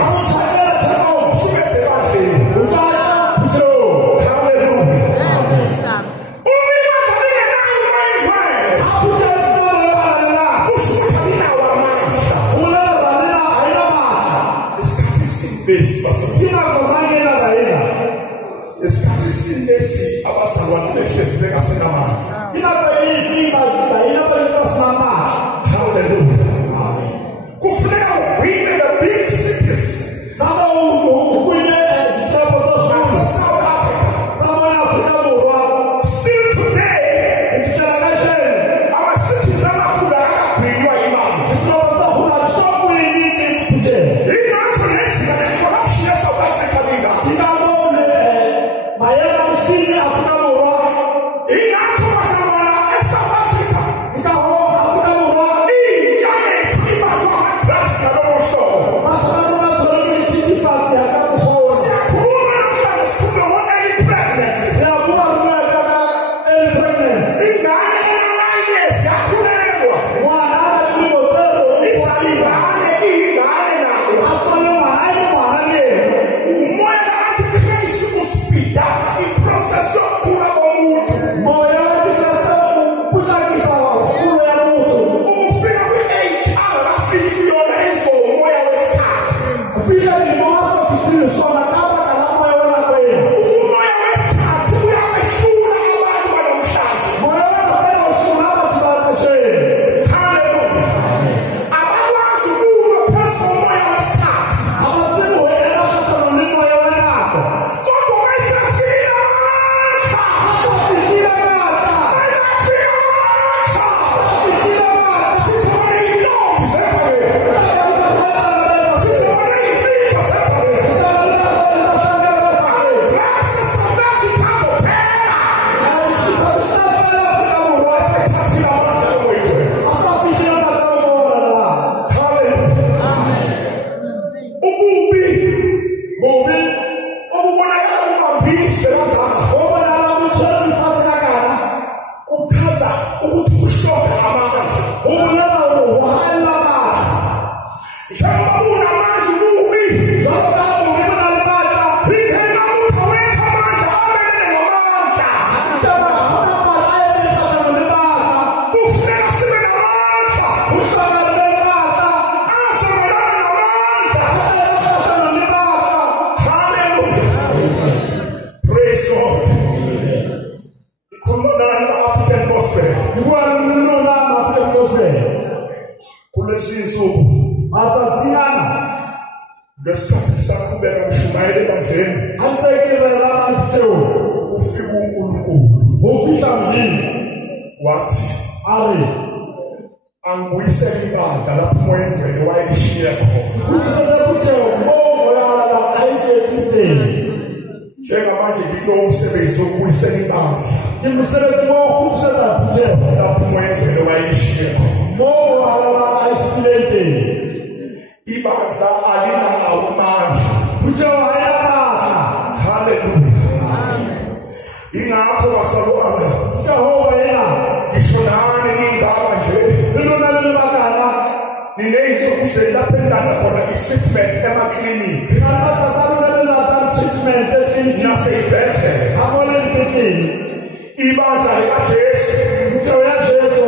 ukuthi ushonke amandla ukulala uhala mata njengoba unamandla ububi njengoba ungenalo mata phindela uthawetha amandla amelene namandla kama hana mata ayebesana nemata kufuneka sibe namandla uhlangane nemata asemelana namandla ayebesana nemata. hallelujah praise God ikhuluma nani African gospel Iwanuna African gospel kulezi insuku matsatsiyana ngesikhathi saqhubeka kushumayela ebandleni atsekile labantu kufika uNkulunkulu ufihla mdini wathi ari angibuyisele ibandla lapho umoya engcwele wayishiya khona kusele kuthe ngoba yala ayikethiste njengamanje ngilo umsebenzi wokubuyisela ibandla imsebenzi wokuhlela kuthe lapho umoya engcwele wayishiya khona ngoba yala ayisilente ibandla alinawo amandla kuthe wayabaka hallelujah ingakho basalwana Jehova yena ngisho nani ningaba nje lona lebakala niney'nsuku lapho endanda khona i-treatment emaklinikhi kanathathalela treatment eklinikini nasey'bhedlela abone ibhedlela ibandla likajesu kuthe uyajesu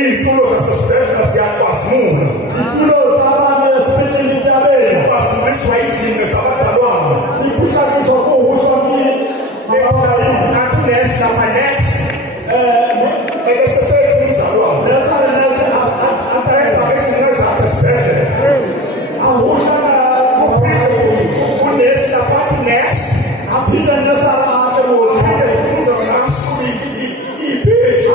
iy'tulo zasesibhedlela ziyacwazimula itulo zabane esibhedlela tabela basimuliswa izinto zabazalwane ikuthathizwa kuhuswa nathi nesi lapha next ebese sethu umzalwane ezabe izinto zakhe esibhedlela kunesi lapha athi next aphinde futhi umzalwane asuke ibheji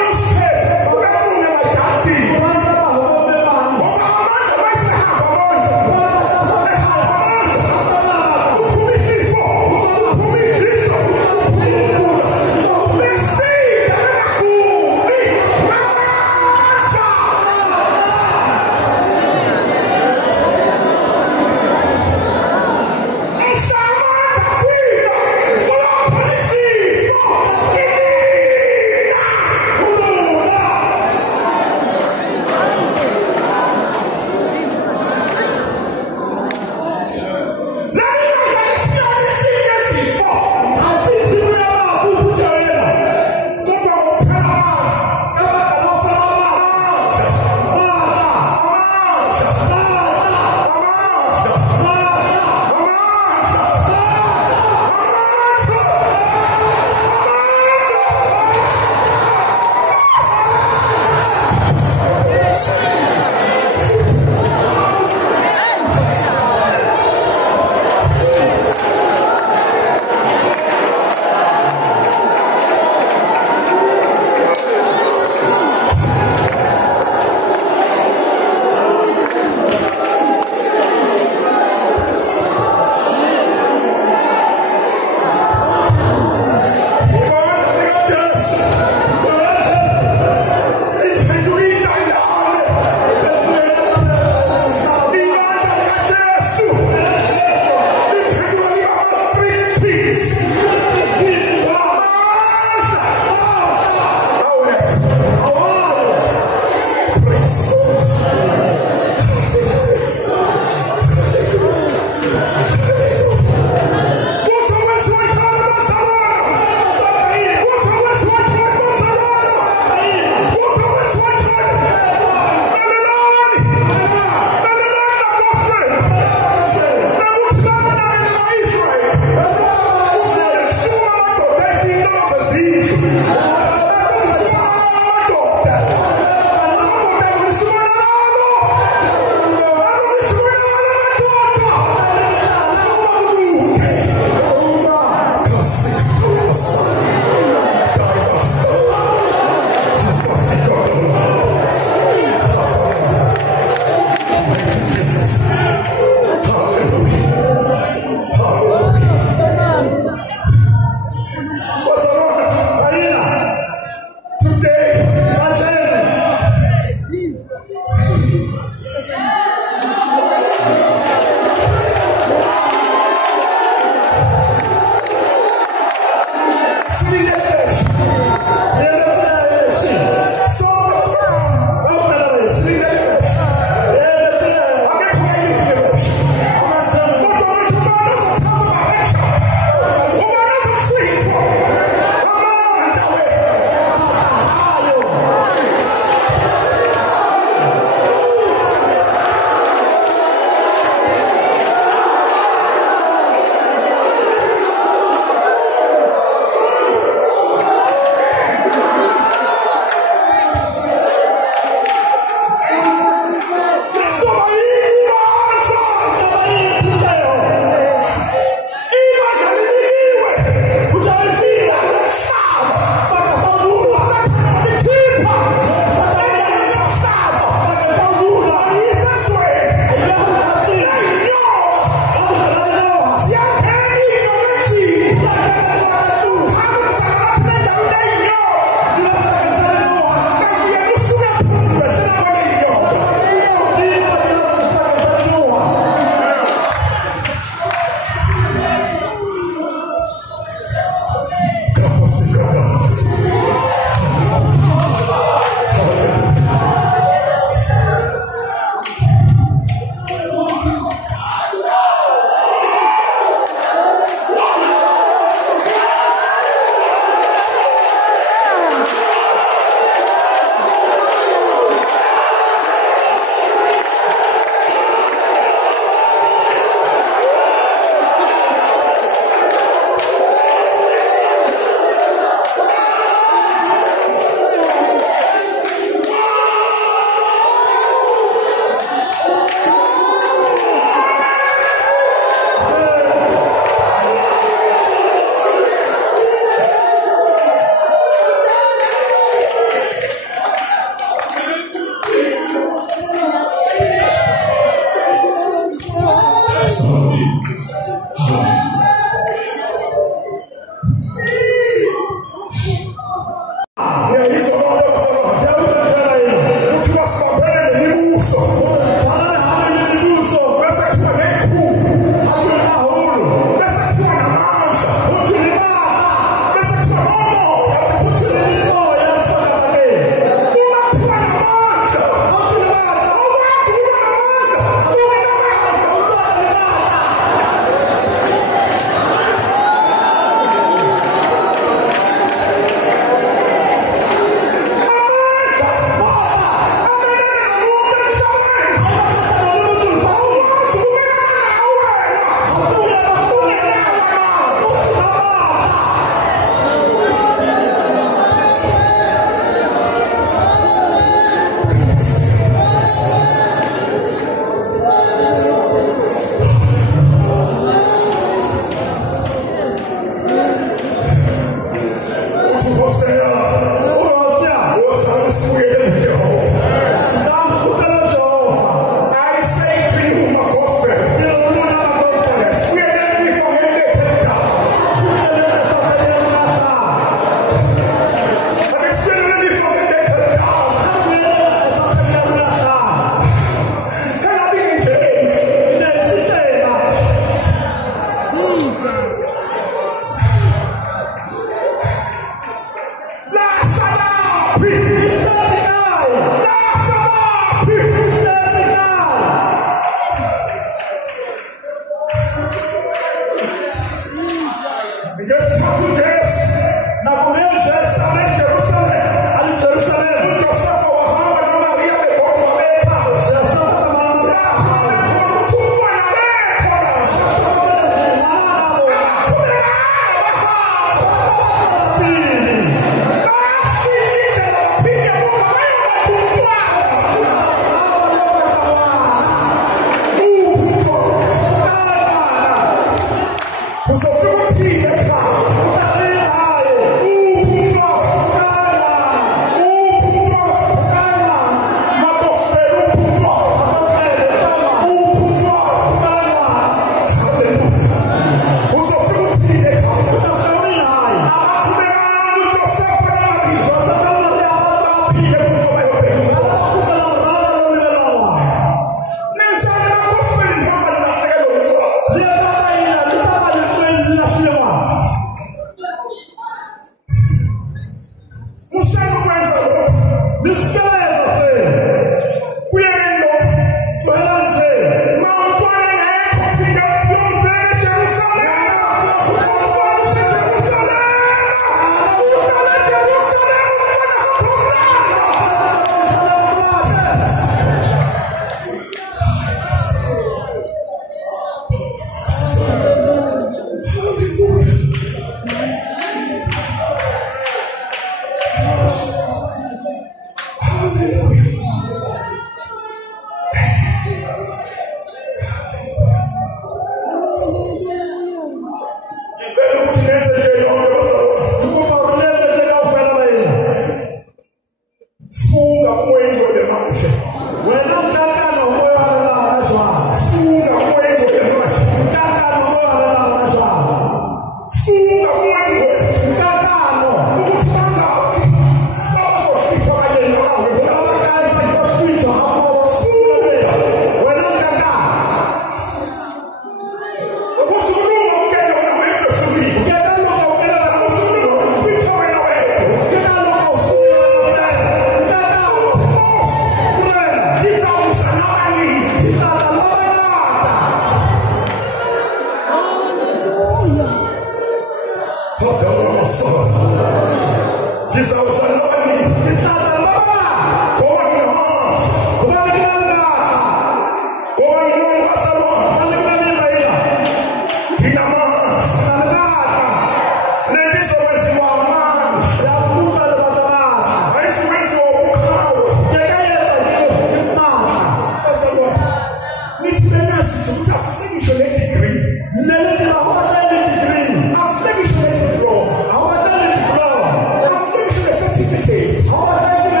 Certificate.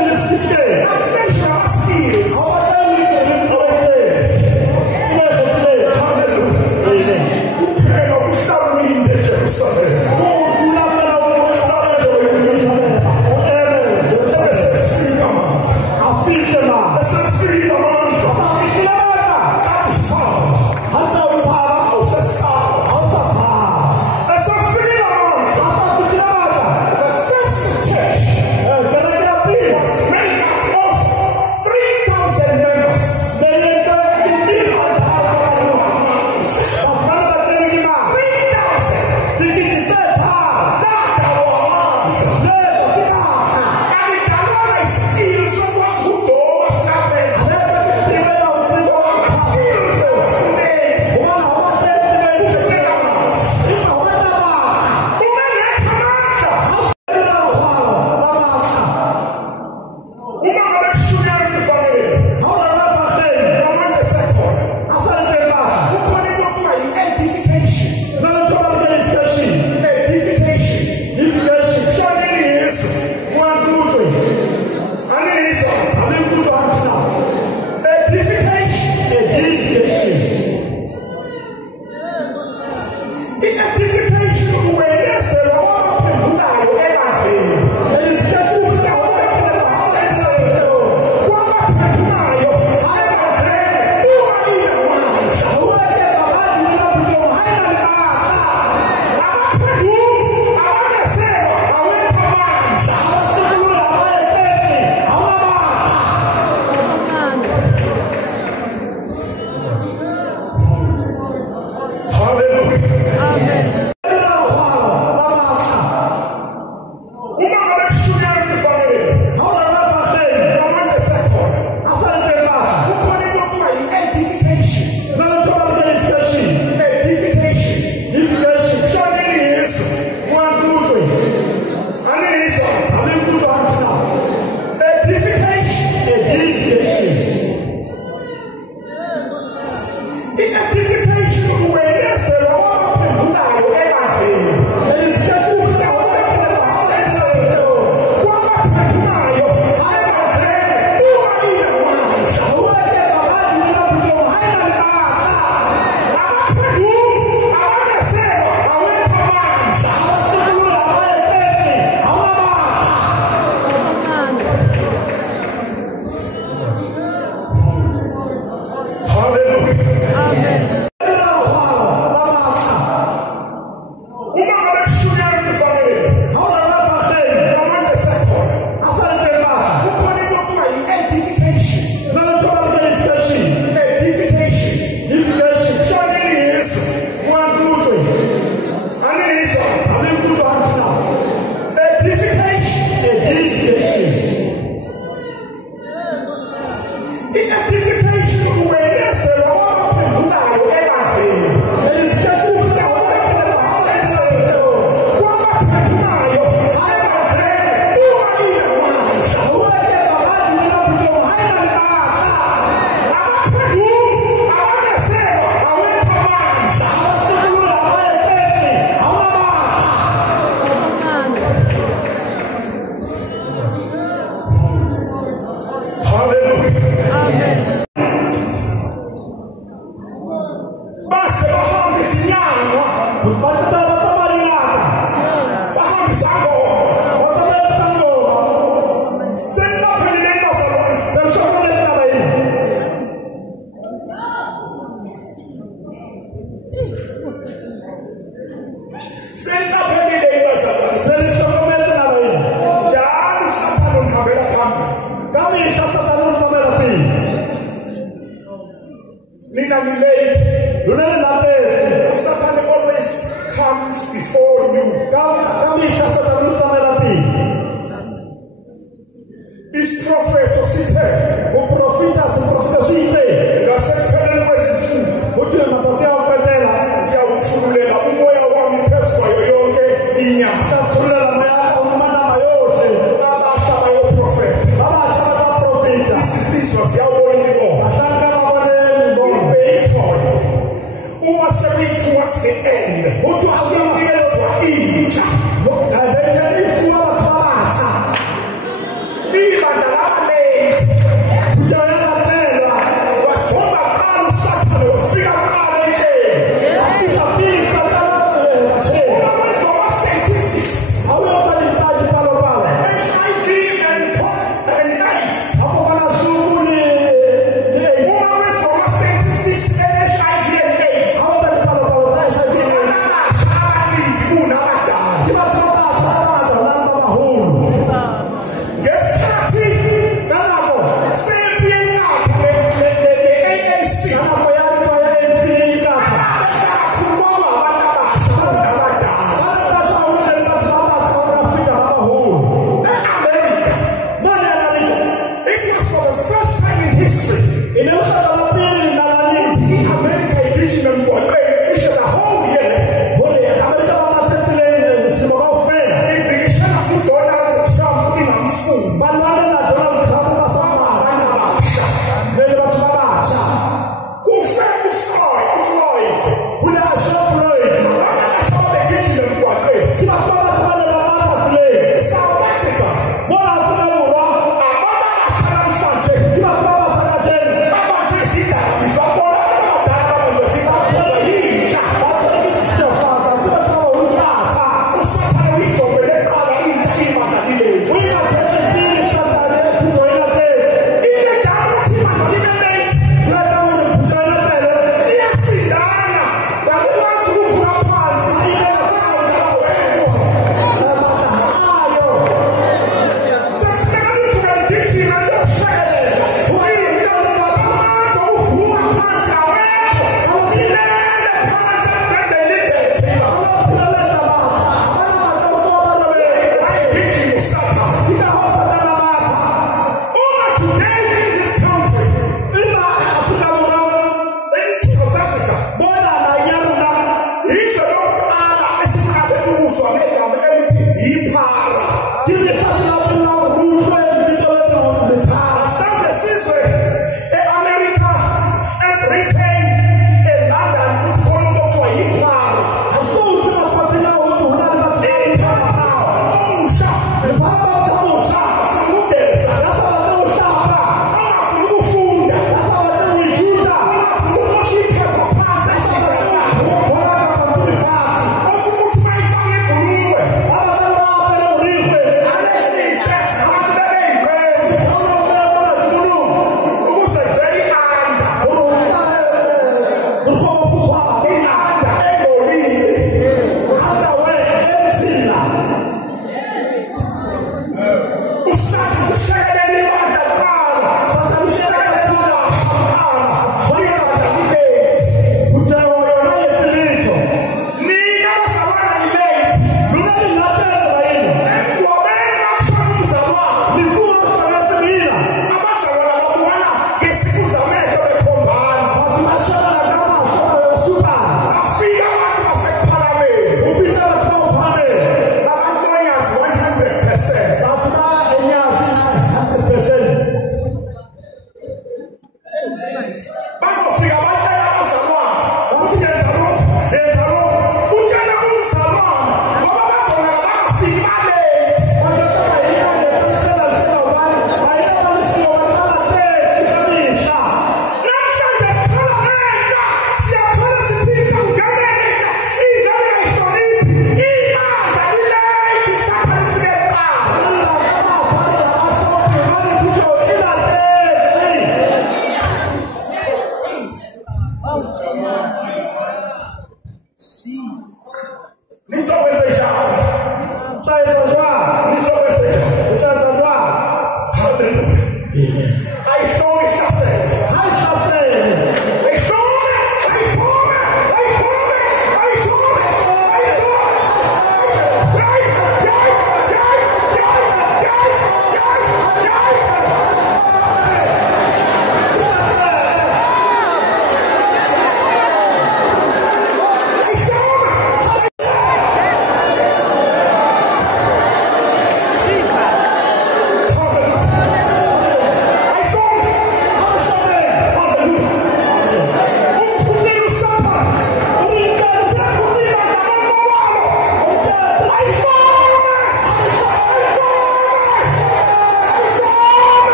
Satan always comes before you. This prophet was towards the end. Who to have for each.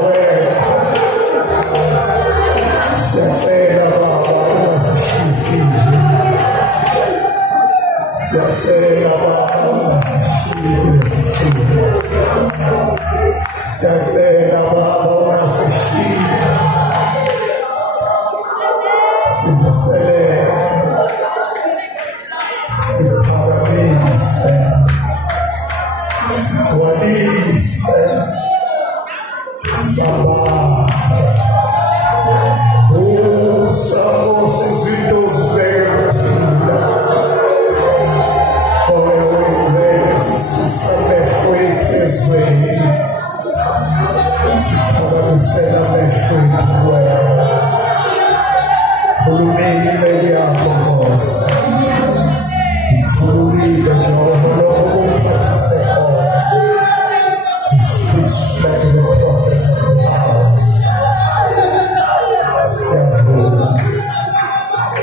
Away. Siyacela Baba ungasishiya. Sivuselele. Siphakamise. Sigcwalise. Sabathe. Sakho sezinto zibheke kuthina. Moya wethu sisusa amehlo ethu ezweni. Siphakamisela amehlo ethu wena. Khulumeni incebo yakho Nkosi. Ithulile Jehova lokho kumphathise khona. He speaks like the prophet of the house. Siyavuma.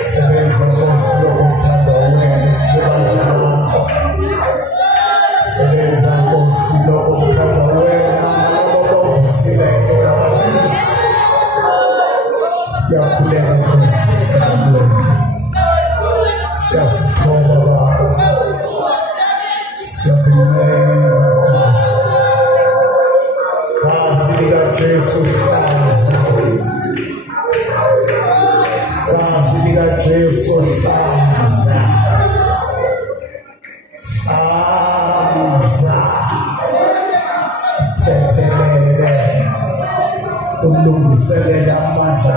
Sebenza Nkosi lokuthanda wena ebantwini bakho. Sebenza Nkosi lokuthanda wena nalabo bavusile ababizi. Siyakhuleka Nkosi sithanda wena. Siyasithola Baba. Siyakuncenga Nkosi. Gazi likaJesu hlaza. Gazi likaJesu hlaza. Hlaza. Thethelele. Ulungiselele amandla